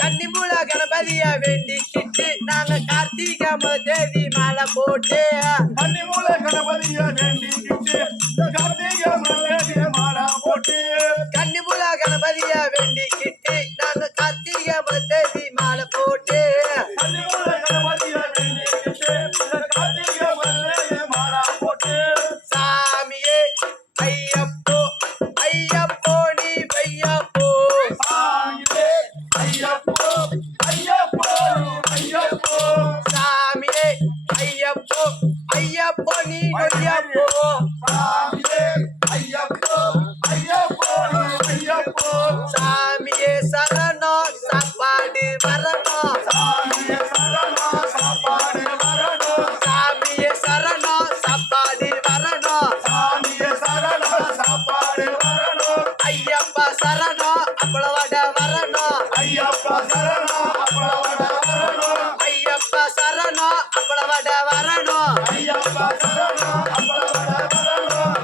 கன்னிமூல கணபதியா வேண்டிக்கிட்டு நாங்க கார்த்திகை தேதி மாலை போட்டு கன்னிமூல கணபதியா வேண்டிக்கிட்டு கார்த்திகை தேதி மாலை போட்டு கன்னிமூல கணபதியா வேண்டிக்கிட்டு நாங்க கார்த்திகை தேதி மாலை போட்டு கன்னிமூல கணபதியா வேண்டிக்கிட்டு கார்த்திகை தேதி மாலை போட்டு சாமியே ஐயப்போ ஐயப்போ நீ வையப்போ சாமியே ஐயப்போ ஐயப்போ ஐயப்போ சாமியே ஐயப்போ ஐயப்போ நீ வையப்போ சாமியே ஐயப்போ ஐயப்போ ஐயப்போ சாமியே சரணம் சாப்பாடு வரணும் சாமியே சரணம் சாப்பாடு வரணும் சாமியே சரணம் சாப்பாடு வரணும் சாமியே சரணம் சாப்பாடு வரணும் ஐயப்பா சரணம் அப்பளவட வரணும் ஐயப்பா சரணம் அப்பளவட வரணும் ஐயப்பா சரணம் அப்பளவட வரணும் ஐயப்பா சரணம் அப்பளவட வரணும்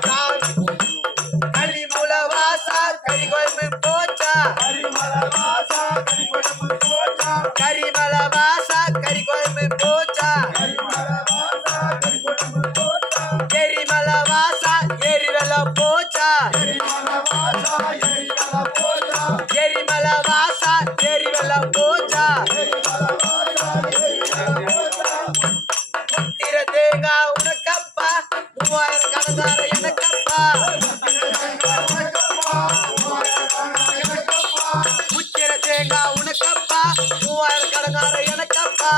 கரிமூல வாசா கறி குழம்பு போச்சா கரிமல வாசா கறி குழம்பு போச்சா கரிமல வாசா கறி குழம்பு போச்சா கரிமல வாசா கறி குழம்பு போச்சா எரிமல வாசா எரிவல போச்சா கரிமல வாசா எரிமல போச்சா எரிமல வாசா எரிவல போச்சா கரிமல வாசா எரிமல போச்சா முத்திர தேங்காய் உனக்கப்பா 3000 கணக்கார எனக்கப்பா எனக்கப்பா தேங்காய் உனக்கப்பா 3000 கடங்கார எனக்கப்பா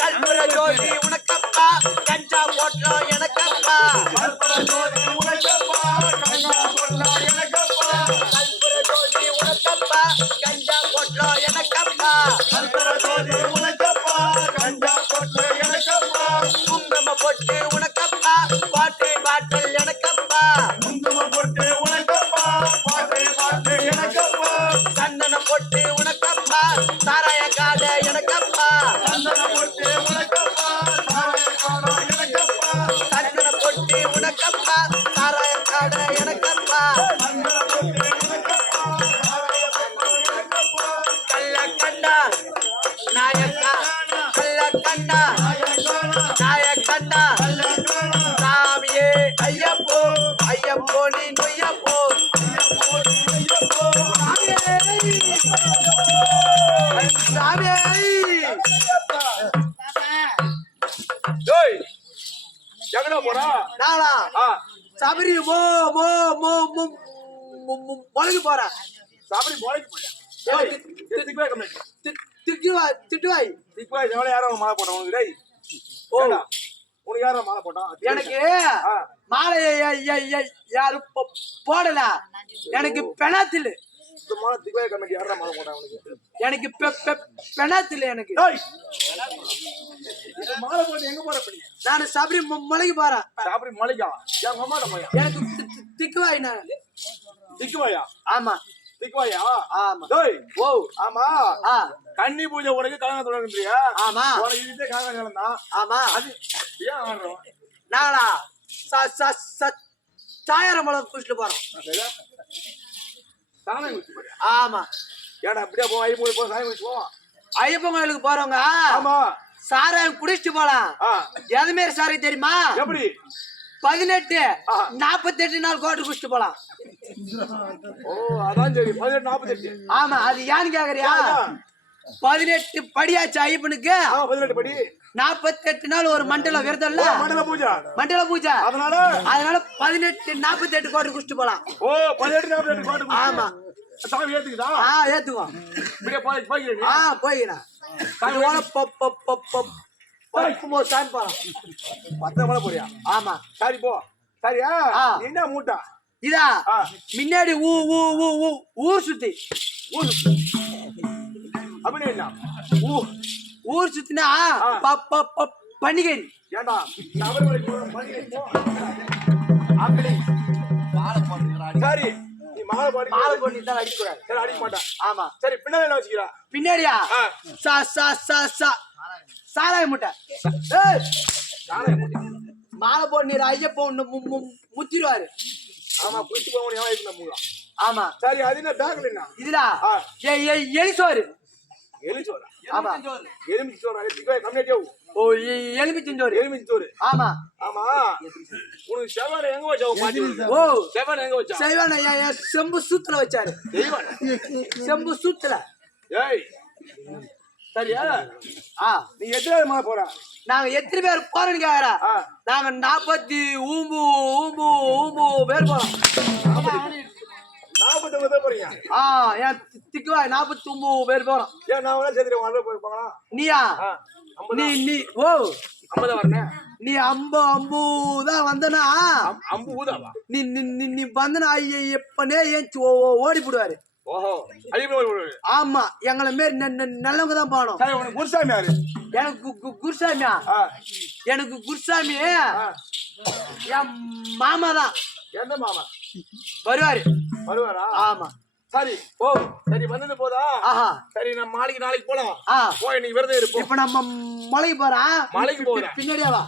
கல்புர ஜோதி உனக்கப்பா கஞ்சா போட்டோம் எனக்கப்பா கல்புர ஜோதி உனக்கப்பா கஞ்சா போட்டோம் எனக்கப்பா குங்கும பொட்டு உனக்கப்பா பாட்டு பாட்டல் எனக்கப்பா சந்தன பொட்டு உனக்கப்பா சாராய காட எனக்கப்பா சந்தன பொட்டு உனக்கப்பா சாராய காட எனக்கப்பா கள்ளக்கண்டா நாயக்கா கள்ளக்கண்டா நாயக்கண்டா சாமியே ஐயப்போ ஐயப்போ நீ நொய்யப்போ சாமியே எங்கடா போறா நாளா சபரி மோ மோ மோ மொழகு போறேன் சாப்பிடி மோளைக்கு போயா திட்டுவாய் எவ்வளவு யாரும் மாலை போட்டான் உனக்கு டேய் ஓ உனக்கு யாரும் மாலை போட்டான் எனக்கு மாலை யாரு போடல எனக்கு பெனாத்தில் சுத்தமான திக்வாய் கமிட்டி யாரா மாலை போட்டான் உனக்கு எனக்கு பெனாத்தில் எனக்கு மாலை போட்டு எங்க போற பண்ணி நான் சபரி மலைக்கு போறேன் சாப்பிடி மலைக்கா என் அம்மாட்ட போயா எனக்கு திக்குவாய் நான் திக்குவாயா ஆமா திக்குவாயா ஆமா டேய் ஓ ஆமா கன்னி பூஜை உனக்கு கல்யாணம் தொடங்குறியா ஆமா உனக்கு இதுதே கல்யாணம் தான் ஆமா அது ஏன் ஆடுறோம் நாளா சாயாரம்பழம் குடிச்சிட்டு போறோம் சாணம் குடிச்சு போறியா ஆமா ஏடா அப்படியே போ ஐயப்பன் கோயில் போ சாமி குடிச்சு போ ஐயப்பன் கோயிலுக்கு போறவங்க ஆமா சாராயம் குடிச்சிட்டு போலாம் எது மாரி சாராயம் தெரியுமா எப்படி 18 48 நாள் கோட்டை குடிச்சிட்டு போலாம் ஓ அதான் சரி 18 48 ஆமா அது ஏன்னு கேக்குறியா 18 படியாச்சு ஐயப்பனுக்கு 18 படி 48 நாள் ஒரு மண்டல விரதம் இல்ல மண்டல பூஜை அதனால 18 48 கோட்டை குடிச்சிட்டு போலாம் ஓ 18 48 கோட்டை ஆமா சாமி ஏத்துக்குதா ஏத்துக்குவோம் இப்படியே போய்க்கிறேன் போய்க்கிறேன் சாமி போலாம் 10 மலை போறியா ஆமா சரி போ சரியா என்ன மூட்டா இதா முன்னாடி ஊர் சுத்தி அப்படின்னு என்ன ஊர் சுத்தினா பண்டிகை ஏண்டா சரி நீ மாலை போட்டு தான் அடிக்கூடாது சரி அடிக்க மாட்டான் ஆமா சரி பின்னாடி என்ன வச்சுக்கிறா பின்னாடியா சாராய முட்டை மாலை போட்டு நீர் ஐயப்ப முத்திடுவாரு ஆமா குடிச்சு போக ஆமா சரி அது என்ன பேக்ல என்ன இதுல எலிசோறு எலிச்சோரா ஆமா எலுமிச்சோறு கம்மியாட்டியா ஓ எலுமிச்சோறு எலுமிச்சோறு ஆமா ஆமா உனக்கு செவன் எங்க வச்சா ஓ செவன் எங்க வச்சா செவன் செம்பு சூத்துல வச்சாரு செம்பு சூத்துல ஏய் சரியா நீ எத்தனை மாலை போற நாங்க எத்தனை பேர் போறோம்னு கேக்குற நாங்க 40 பேர் போறோம் 49 பேர் போறீங்க ஏன் திக்குவாய் 49 பேர் போறோம் ஏன் நான் வேணா சேர்த்து வரல போய் போகலாம் நீயா நீ ஓ 50 வரணும் நீ அம்பு தான் வந்தனா அம்பு ஊதாவா நீ வந்தனா எப்பனே ஏஞ்சி ஓடி போடுவாரு ஓஹோ அடிப்படை ஆமா எங்களை மாரி நல்லவங்க தான் போனோம் சரி உனக்கு குருசாமி யாரு எனக்கு குருசாமியா எனக்கு குருசாமி என் மாமா தான் எந்த மாமா வருவாரா ஆமா சரி ஓ சரி வந்தது போதா சரி நம்ம நாளைக்கு போலாம் போய் நீ விரதம் இருப்போம் இப்ப நம்ம மலைக்கு போறோம் மலைக்கு போறோம் பின்னாடியே வா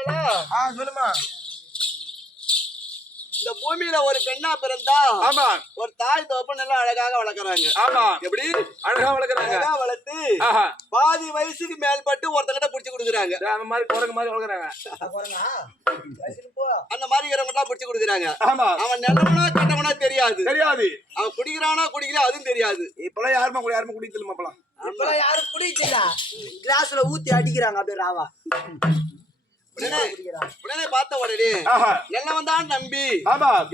கண்பலா சொல்லுமா. இந்த பூமியில ஒரு பெண்ணா பிறந்தா ஆமா ஒரு தாய் தோப்ப நல்லா அழகாக வளர்க்கறாங்க. ஆமா எப்படி அழகா வளர்க்கறாங்க. அழகா வளர்த்து பாதி வயசுக்கு மேல்பட்டு ஒருத்தங்கிட்ட புடிச்சு கொடுக்குறாங்க. அந்த மாதிரி குரங்கு மாதிரி வளர்க்கறாங்க. அந்த மாதிரி இருக்கிறவங்க புடிச்சு கொடுக்குறாங்க. ஆமா அவன் நல்லவனா கெட்டவனா தெரியாது. தெரியாது. அவன் குடிக்கிறானா குடிக்கல அதுவும் தெரியாது. இப்பெல்லாம் யாருமா குடிக்கல மாப்பலாம். இப்பெல்லாம் யாரும் குடிக்கல. கிளாஸ்ல ஊத்தி அடிக்கிறாங்க அப்படியே ராவா. உடனே பார்த்த உடனே நல்லவன் தான் நம்பி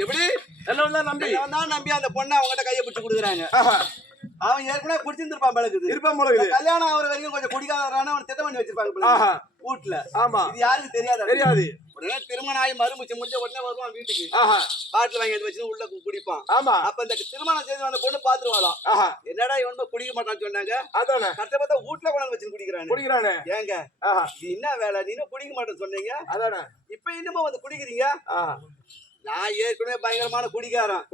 எப்படி நல்லவன் தான் நம்பி அந்த பொண்ணை அவங்ககிட்ட கையை பிடிச்சு கொடுக்குறாங்க. அவன் ஏற்கனவே குடிச்சிருப்பான் பழகுது. கல்யாணம் ஆகிற வரைக்கும் கொஞ்சம் குடிக்காதான அவன் திட்டம் பண்ணி வச்சிருப்பாங்க வீட்டுல. ஆமா இது யாருக்கு தெரியாது. உடனே திருமணம் ஆகி மறுமுச்சு முடிஞ்ச உடனே வருவான் வீட்டுக்கு. பாட்டில் வாங்கி வச்சு உள்ள குடிப்பான். ஆமா அப்ப இந்த திருமணம் செய்து அந்த பொண்ணு பாத்துருவாளாம். என்னடா இவன் குடிக்க மாட்டான்னு சொன்னாங்க. அதானே கஷ்ட பார்த்தா வீட்டுல கொண்டாந்து வச்சு குடிக்கிறானே. ஏங்க இது என்ன வேலை? நீனும் குடிக்க மாட்டேன்னு சொன்னீங்க. அதானே இப்ப இன்னமும் வந்து குடிக்கிறீங்க. நான் ஏற்கனவே பயங்கரமான குடிகாரன்.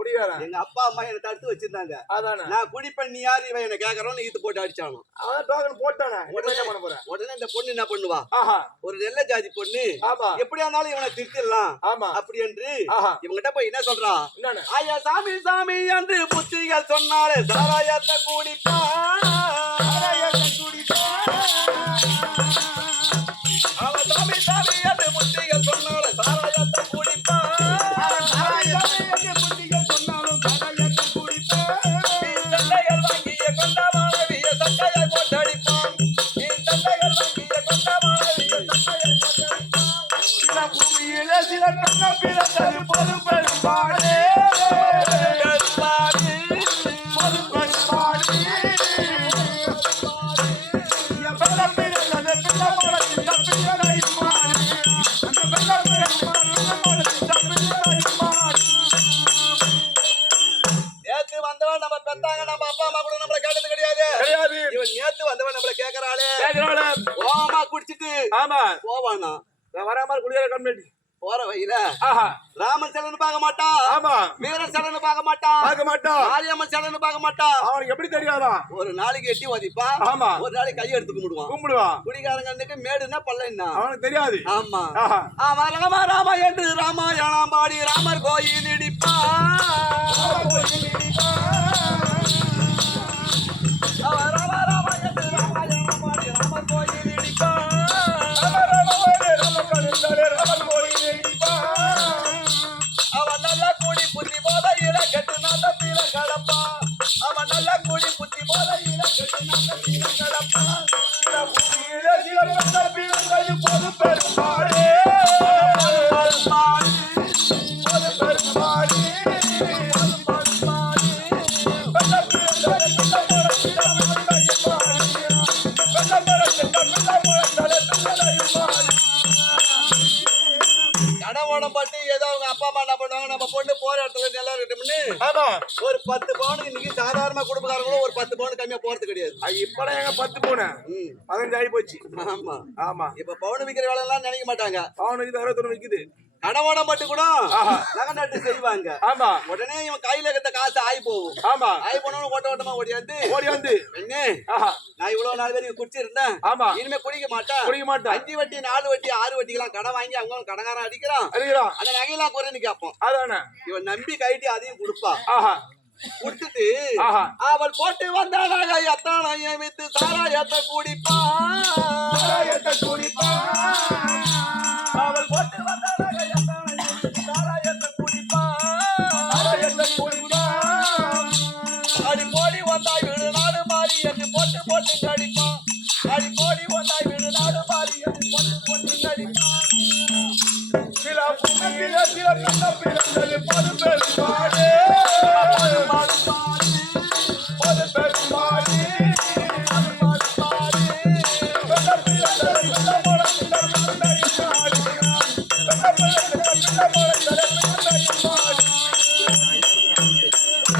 எங்க அப்பா அம்மா என்ன தடுத்து வச்சிருந்தாங்க. அதானே நான் குடிப்பேன். நீ யாரு இவன் என்ன கேக்குறோன்னு ஈத்து போட்டு அடிச்சானோ. அவன் டோக்கன் போட்டானே. உடனே இந்த பொண்ணு என்ன பண்ணுவா? ஒரு நெல்ல ஜாதி பொண்ணு எப்படியா இருந்தாலும் இவனை திருத்திடலாம் அப்படி என்று இவங்கிட்ட போய் என்ன சொல்றா? ஐயா சாமி சாமி என்று புத்திகள் சொன்னாலே சாராயத்தை குடிப்பான். அவன் சாமி சாமி என்று புத்திகள் சொன்னாலே சாராயத்தை குடிப்பான். போற வழியில ராமன் சிலன்னு பார்க்க மாட்டான். ஆமா வீரன் சிலன்னு பார்க்க மாட்டான். ஆரியம்மன் சிலன்னு பார்க்க மாட்டான். அவனுக்கு எப்படி தெரியாதா? ஒரு நாளைக்கு எட்டி வதிப்பான். ஆமா ஒரு நாளைக்கு கையை எடுத்து கும்பிடுவான். குடிகாரங்க மேடுனா பல்லன்னா அவனுக்கு தெரியாது. ஆமா ராமா என்று ராமாயணம் பாடி ராமர் கோயில் இடிப்பான். அவன் நல்லா கூடி புத்தி போத இல கட்டு நாட்டத்தில கடப்பா. அவன் நல்லா கூடி புத்தி போத இல கட்டு நாட்டத்தில கடப்பா. பொது பெருமாளே கடவோடம் பட்டு ஏதோ அவங்க அப்பா அம்மா என்ன பண்ணுவாங்க? நம்ம பொண்ணு போற இடத்துல நல்லா இருக்கட்டும்னு ஒரு 10 பவுனுக்கு இன்னைக்கு சாதாரண குடும்பக்காரங்களும் ஒரு 10 பவுன் கம்மியா போறது கிடையாது. இப்ப எங்க 10 பவுன் 15 ஆகி போச்சு. ஆமா இப்ப பவுன் விக்கிற வேலை எல்லாம் நினைக்க மாட்டாங்க. பவுனுக்கு 61 விக்குது. கடவோடம் பட்டு கூட நகை நட்டு செய்வாங்க. ஆமா உடனே இவன் கையில இருக்கிற காசு ஆகி போகும். ஆமா ஆகி போனவங்க ஓட்டமா ஓடியாந்து என்ன நான் இவ்வளவு நாள் வரைக்கும் குடிச்சிருந்தேன். ஆமா இனிமே குடிக்க மாட்டேன். 5 வட்டி 4 வட்டி 6 வட்டிக்கெல்லாம் கடன் வாங்கி அவங்க கடங்காரன் அடிக்கிறான். அந்த நகையெல்லாம் குறைன்னு கேட்போம். அதானே இவன் நம்பி கைட்டி அதையும் கொடுப்பா. குடுத்துட்டு அவள் போட்டு வந்தானாக எத்தான வித்து சாராயத்தை குடிப்பான். அவள் போட்டு வந்தானாக சாராயத்தை குடிப்பான். அடி போடி வந்தாய் விடு நாடு மாறி என்று போட்டு கடிப்பான். அடி போடி வந்தாய் விடு நாடு மாறி என்று போட்டு கடிப்பான். சில பிறந்தது பொது பெருமாளே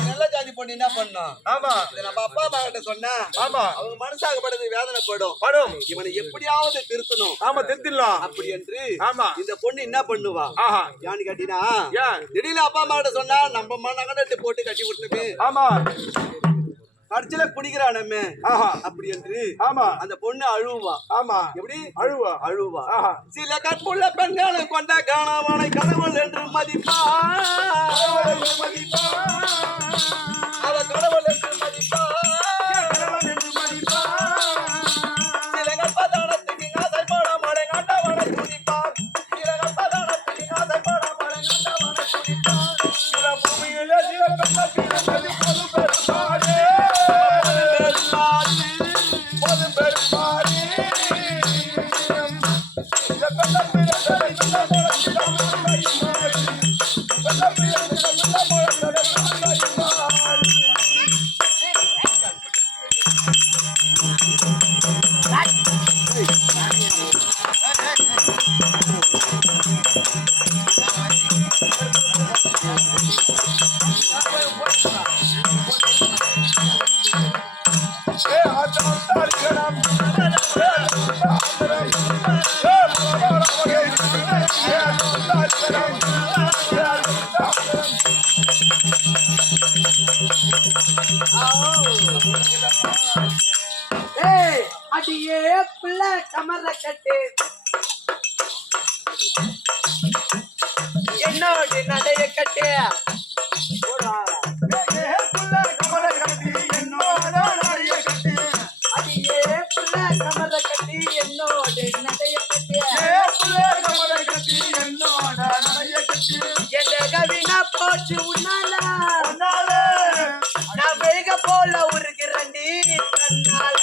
நல்ல ஜாதி பொண்ணு என்ன பண்ணோம்? ஆமா நம்ம அப்பா அம்மா கிட்ட சொன்னா அவங்க மனசாகப்படுறது வேதனைப்படும். இவனை எப்படியாவது திருத்தணும். ஆமா திருத்திடலாம் அப்படி என்று இந்த பொண்ணு என்ன பண்ணுவா? யான்னு கேட்டீங்கன்னா திடீர்னு அப்பா அம்மா கிட்ட சொன்னா நம்ம நகை போட்டு கட்டி விட்டுமே. ஆமா கடைசியில குடிக்கிறானே அப்படி என்று ஆமா அந்த பொண்ணு அழுவா. ஆமா எப்படி அழுவா சில கற்புள்ள பெண்களை கொண்ட கணவனை கடவுள் என்று மதிப்பா. அவ கடவுள் என்று மதிப்பா. சில கற்பதானத்துக்கு ஆசைப்பட மழை கண்டவனை துடிப்பார். சில கற்பதானத்துக்கு ஆசைப்பட மழை கண்டவனை துடிப்பார். சில பூமியிலே சில பெண்கள் அடியே புள்ள கமர கட்டு என்னோடு நடைய கட்டு அடியே புள்ள கமர கட்டி என்னோடு நடைய கட்டு எந்த கவினா போச்சு உன்னால நான் வேக போல உருகிறண்டி கண்ணால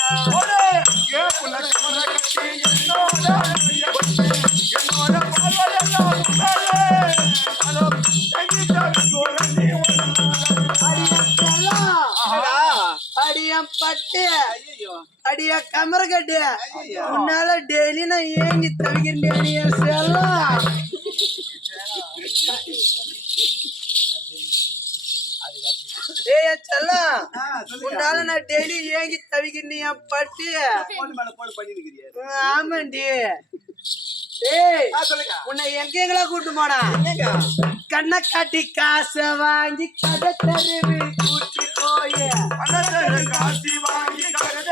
அடியம் பட்டு அடியா கமர கட்டு உன்னால டெய்லி நான் ஏங்கி தவிக்கிறேன் செல்லம் செல்லம் உன்னால நான் டெய்லி ஏங்கி தவிக்கிறேன் பட்டு ஆமாண்டி உன்னை எங்கெங்களா கூட்டு போனா கண்ணை காட்டி காசை வாங்கி கடை தெருவு கூட்டி போய் கண்ணை காட்டி காசு வாங்கி கடை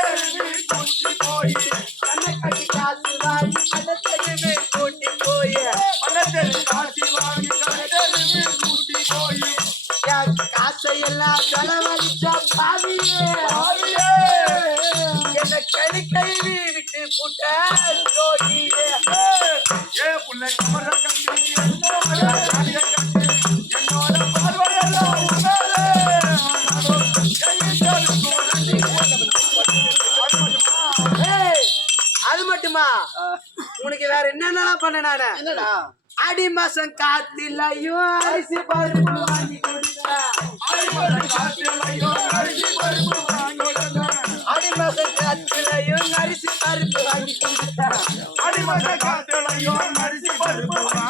தெருவு கூட்டி போய் காசையெல்லாம் செலவழிச்சா பாவியே என்ன கழுவி விட்டு புட்ட ஜோடியே அது மட்டுமா உனக்கு வேற என்னென்னலாம் பண்ண நானு ஆடி மாசம் காத்திலையும் அரிசி பருப்பு வாங்கி கொடுத்தேன் ஆடி மாசம் காத்திலையும் அரிசி பருப்பு வாங்கி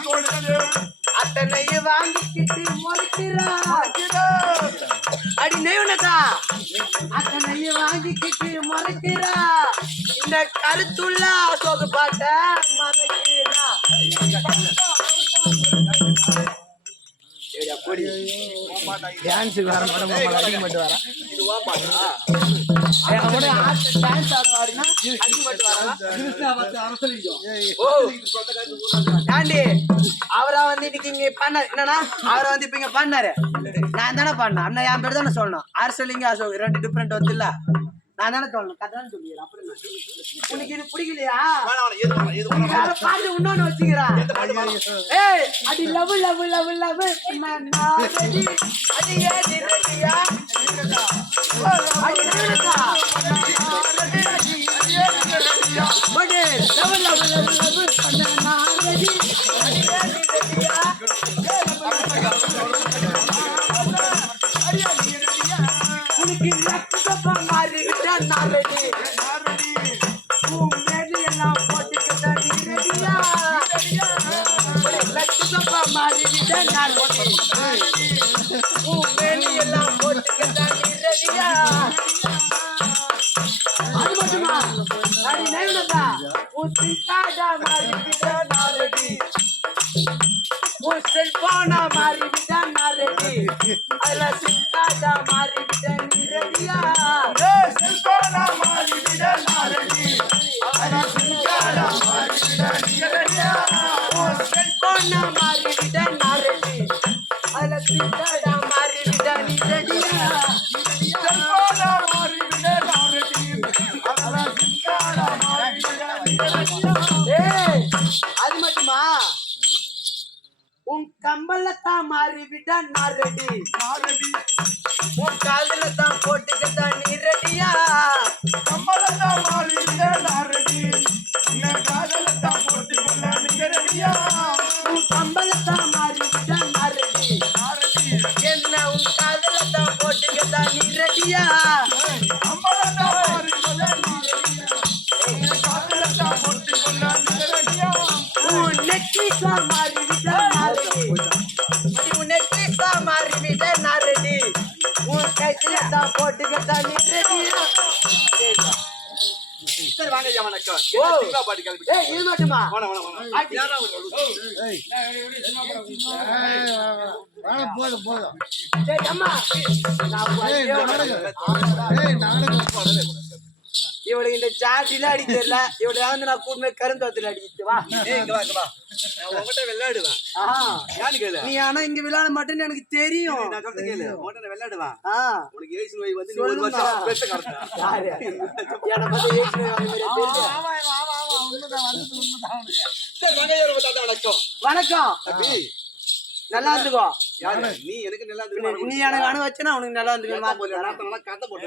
கொடுத்தேன் அத்தனையும் வாங்கிக்கிட்டு முறைக்கிறா அடி நெய்வனக்கா அத்தனையும் வாங்கிக்கிட்டு முறைக்கிறா இந்த கருத்துள்ள அசோக பாட்ட மறைக்கிறா டான்ஸுக்கு வர மட்டும் வர அவரா வந்து இன்னைக்கு இங்க பண்ண என்னன்னா அவரை வந்து இப்ப இங்க பண்ணாரு நான் தானே பண்ணேன் அண்ணா என் பேர் தானே சொல்லணும் அரசலிங்க அசோக் ரெண்டு டிஃபரெண்ட் வந்து இல்ல நான் தானே சொல்லணும் கரெக்டானு சொல்லிடுறேன் அப்புறம் உனக்கு இது பிடிக்கலையா வேற பாட்டு இன்னொன்னு வச்சுக்கிறான் ஏய் அடி லவ் லவ் லவ் லவ் அடி ஏதி ரெடியா அடி ரெடியா படே லவ் லவ் லவ் லவ் பண்ணா ரெடி அடி ஏதி ரெடியா உனக்கு லக்ஷ்ம மாறி விட்டா நான் ரெடி மேலே எல்லாம் போட்டுக்கிட்டா நீ ரெடியா லக்ஷ்ம மாறி விட்டா நான் ரெடி மேலே எல்லாம் போட்டுக்கிட்டா நீ ரெடியா அது மட்டுமா அடி நைவனதா உன் காடா மாறி விட்டா நான் ரெடி உன் செல்போனா மாறிவிட்டா நான் ரெடி அதுல சிக்காடா மாறிவிட்ட நீ ரெடியா செல்போனா மாறிவிட நாரடி சிங்காடா மாறிவிட நீரடியா உன் செல்போனா மாறிவிட்ட நான் ரெடி அதுல சிக்காடா மாறிவிட்ட நீ ரெடியா செல்போனா மாறிவிட நாரடி சிங்காடா மாறிவிட நீரடியா ஏய் அது மட்டுமா உன் கம்பல்ல தான் மாறிவிட்டா நான் ரெடி நாரடி உன் காதுல தான் போட்டுக்கிட்டா நீ ரெடியா கம்பளத்தா மாறிவிட நாரடி காதலத்தா போட்டுக்கொள்ள நீரடியா உன் கம்பல்ல தான் மாறிவிட்டா நான் ரெடி நாரடி என்ன உன் காதுல தான் போட்டுக்கிட்டா நீ ரெடியா கம்பளத்தா மாறிவிட நாரடி காதலத்தா போட்டுக்கொள்ள நீரடியா உன் நெக்லீஸா மாறிவிட்டா நான் ரெடி உன் நெக்லீஸா மாறிவிட்டா நான் ரெடி உன் கைத்துல தான் போட்டுக்கிட்டா நீ ரெடியா சரி வாங்க ஐயா வணக்கம் ஓ. சிங்கா பாட்டு கிளம்பி ஏய் இது மட்டுமா போன ஆட்டி. போதும் போதும் டேய் அம்மா நான் இவளுக்கு இந்த ஜாட்டில அடிக்க தெரியல இவளை வந்து நான் கூட்டு போய் கருந்தோத்துல அடிக்கிட்டு வா ஏய் இங்க வா இங்க வா நான் உங்ககிட்ட விளையாடுவேன் ஆஹா. யாரு கேளு நீ ஆனா இங்க விளையாட மாட்டேன்னு எனக்கு தெரியும் நான் சொல்றது கேளு உங்ககிட்ட நான் விளையாடுவேன் ஆ. உனக்கு ஏசி நோய் வந்து நீ ஒரு சொல்லுமா. வருஷம் பெத்த கரெக்டா யாரு? என்னை பார்த்து ஏசி நோய் வாங்குற மாதிரி தெரியுது. சரி வாங்க ஐயா ரொம்ப தாத்தா வணக்கம் வணக்கம் தம்பி நல்லா இருந்துக்கோ யாரு நீ எனக்கு நல்லா நீ எனக்கு அணு வச்சுனா உனக்கு நல்லா இருந்துக்கோ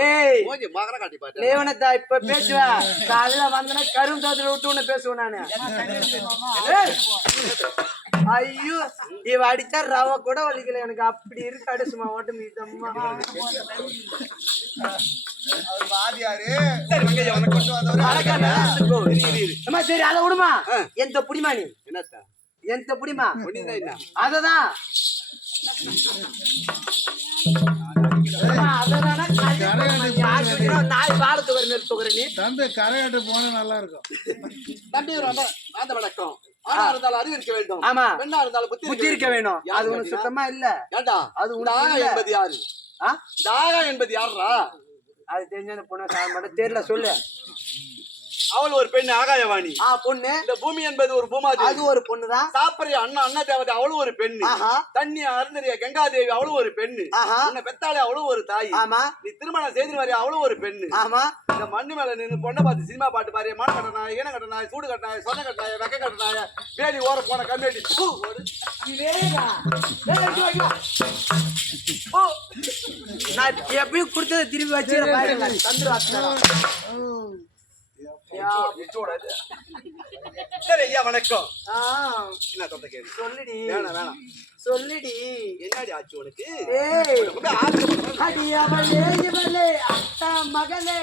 ஏய் லேவனத்தா இப்ப பேசுவ காலையில வந்தனா கரும் தோத்துல விட்டு உன்னை பேசுவேன் நானு ஏய். ஐயோ இவ அடிச்சா ரவ கூட வலிக்கல எனக்கு அப்படி இருக்காடு சும்மா ஓட்டு மீதம்மா வணக்கம் நல்லா இருந்துக்கோ. அம்மா சரி அதை விடுமா எந்த புடிமா நீ என்னத்தா எந்த புடிமா ஒண்ணுதான் என்ன அததான் நாய் பாலத்து வர நிறுத்துகிற நீ தம்பி கரையாட்டு போனா நல்லா இருக்கும் தம்பி ரொம்ப அந்த வணக்கம் ஆணா இருந்தாலும் அறிவு இருக்க வேண்டும் ஆமா பெண்ணா இருந்தாலும் புத்தி இருக்க வேணும் அது உனக்கு சுத்தமா இல்ல ஏண்டா அது தாகா என்பது யாரு ஆ? தாகா என்பது யாருடா அது தெரிஞ்ச பொண்ணு சாக மாட்டேன் தெரியல சொல்லு அவள் ஒரு பெண் ஆகாயவாணி பொண்ணு இந்த பூமி என்பது ஒரு பூமாதி அது ஒரு பொண்ணுதான் சாப்பரிய அண்ணா அண்ணா தேவதை அவளும் ஒரு பெண்ணு ஆஹா. தண்ணி அருந்தறிய கங்காதேவி அவளும் ஒரு பெண்ணு ஆஹா. உன்னை பெத்தாலே அவளும் ஒரு தாய் ஆமா நீ திருமணம் செய்து வரைய அவளும் ஒரு பெண்ணு ஆமா இந்த மண்ணு மேல நின்னு பொண்ணை பார்த்து சினிமா பாட்டு பாரு மன கட்டணாய் ஈன கட்டணாய் சூடு கட்டணாய் சொன்ன கட்டணாய் வெக்க கட்டணாய வேலி ஓர போன கம்மியாட்டி விவேகா. ஏய், இங்க வா, இங்க வா. ஓ. நான் எப்பயும் கொடுத்ததை திருப்பி வச்சு தந்துரு சரி ஐயா வணக்கம் என்ன தொட்ட கேள்வி சொல்லுடி வேணாம் வேணாம் சொல்லுடி என்னடி ஆச்சு உனக்கு ஏய் ரொம்ப ஆச்சரியப்படுறேன். அடி அவளே இவளே அத்தா மகளே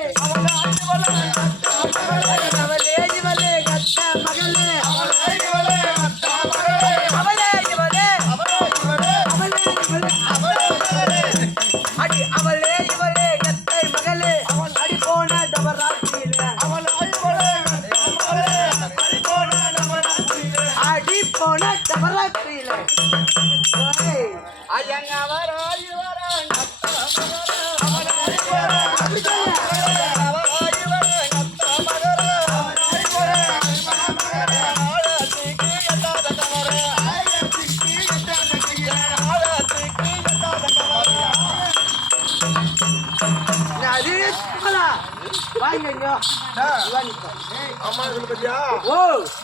அவளே இவளே அத்தா மகளே அவளே இவளே அத்தா மகளே அவளே இவளே அடி அவளே இவளே அத்தை மகளே அடி போன டபராத்தியில அடி போன டபராத்தியில அம்மா சொல்லு பத்தியா ஓ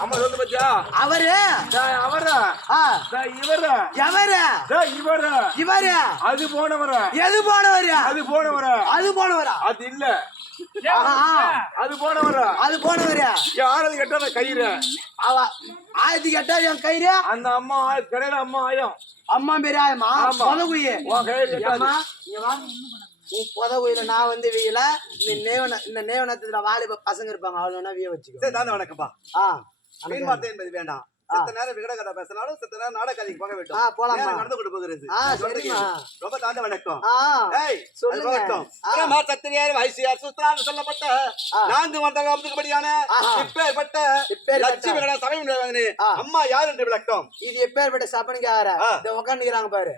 அம்மா சொல்லு பத்தியா அவரு அவரா இவரா எவரு இவரா இவரு அது போனவரா எது போனவரு அது போனவரா அது போனவரா அது இல்ல ஆஹா. அது போனவரா அது போனவரு ஆறது கெட்ட கயிறு அவ ஆயிரத்தி கெட்டா என் கயிறு அந்த அம்மா கடையில அம்மா ஆயம் அம்மா பேரு ஆயமா ஆமா. பொதகுயே உன் கயிறு கெட்டாது. அம்மா இங்க வா உன் பொதகுயில நான் வந்து வீல இந்த நேவனத்துல வாலிப பசங்க இருப்பாங்க அவ்வளவு வேணா வீய வச்சுக்கோ சரி தானே வணக்கம்ப்பா ஆ மீன் வார்த்தை என்பது வேண்டாம் செத்த நேரம் விகட கதை பேசினாலும் செத்த நேரம் நாடக கதைக்கு போக வேண்டும். போலாமா? நேரம் நடந்து கொண்டு போகிறது. சரிம்மா. ரொம்ப தாழ்ந்த வணக்கம். சொல்லுங்க. அது போகட்டும். பிரம்மா, சத்திரியர், வைசியர், சூத்திரர் சொல்லப்பட்ட 4 மண்டலத்துக்குபடியான இப்பேற்பட்ட லட்சுமி விகட சபை உண்டாகுது. அம்மா யார் என்று விளக்கம்? இது எப்பேற்பட்ட சபைங்க இத உட்காந்துக்கிறாங்க பாரு,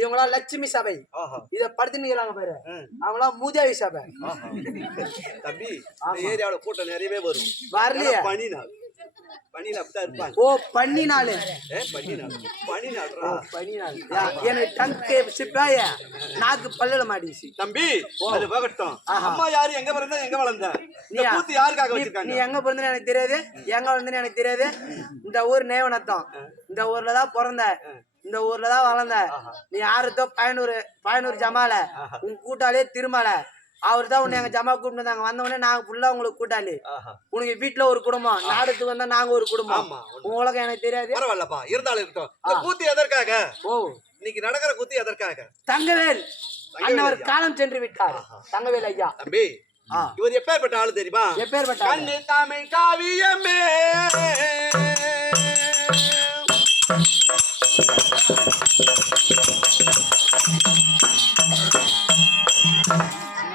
இவங்களாம் லட்சுமி சபை. இத படுத்துக்கிறாங்க பாரு, அவங்களாம் மூதேவி சபை. தம்பி, இந்த ஏரியாவோட கூட்டம் நிறையவே வரும். வரலையே பனிநாள் அப்படிதான் இருப்பாங்க. ஓ பன்னினாலு பனிநாள் எனக்கு டங்கு சிப்பாய நாக்கு பல்லுல மாட்டிச்சு. தம்பி, அது போகட்டும். அம்மா யாரு, எங்க பிறந்த, எங்க வளர்ந்த, இந்த கூத்து யாருக்காக வச்சிருக்காங்க? நீ எங்க பிறந்தன்னு எனக்கு தெரியாது, எங்க வளர்ந்தன்னு எனக்கு தெரியாது. இந்த ஊர் நேவனத்தம், இந்த ஊர்ல தான் பிறந்த, இந்த ஊர்ல தான் வளர்ந்த. நீ யாருதோ பயனூர் ஜமால, உன் கூட்டாளே திருமல, அவரு தான் உன்னை எங்க ஜமா கூப்பிட்டு வந்தாங்க. வந்த உடனே நாங்க ஃபுல்லா உங்களுக்கு கூட்டாளி. உனக்கு வீட்டுல ஒரு குடும்பம், நாடத்துக்கு வந்தா நாங்க ஒரு குடும்பம். உங்களுக்கு எனக்கு தெரியாது. பரவாயில்லப்பா, இருந்தாலும் இருக்கட்டும். இந்த கூத்து எதற்காக? இன்னைக்கு நடக்கிற கூத்து எதற்காக? தங்கவேல் அண்ணவர் காலம் சென்று விட்டார். தங்கவேல் ஐயா. தம்பி, இவர் எப்பேற்பட்ட ஆளு தெரியுமா? எப்பேற்பட்ட கண்ணி தமிழ் காவியமே,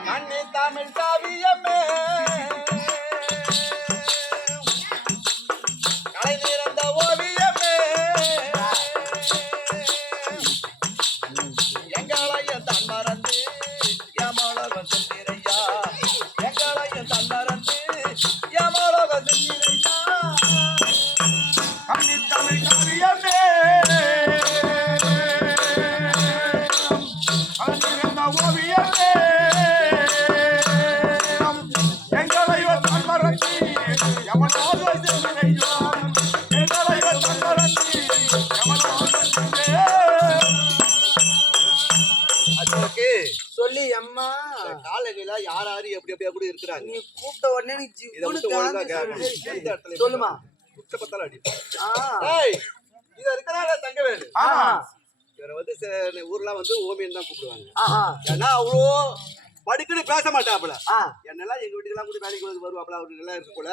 கண்ணி தமிழ் காவியமே, கலை நிறந்த ஓவியமே, எங்களையும் தன் மறந்து யமலோகம் சென்றிரையா, எங்களையும் தன் மறந்து யமலோகம் சென்றிரையா. கண்ணி தமிழ் காவியமே, ஓவியமே, எங்களையும் தன் மறந்து யமலோகம் சென்றிரையா, எங்களையும் தன் மறந்து யமலோகம் சென்றிரையா. சொல்லி அம்மா காலனில யாரு எப்படி எப்படியா கூட இருக்கிறாங்க. நீ கூப்பிட்ட உடனே நீ சொல்லுமா குட்டப்பத்தால அடி. ஏய், இத இருக்கறானே தங்கவேலு. இவரை வந்து ஊர்ல வந்து ஓமியன் தான் கூப்பிடுவாங்க. ஏன்னா அவ்வளோ படிக்கடி பேச மாட்டாப்புல. என்னெல்லாம் எங்க வீட்டுக்கெல்லாம் கூட வேலைக்கு வந்து வருவாப்புல. அவரு நல்லா இருக்கு போல.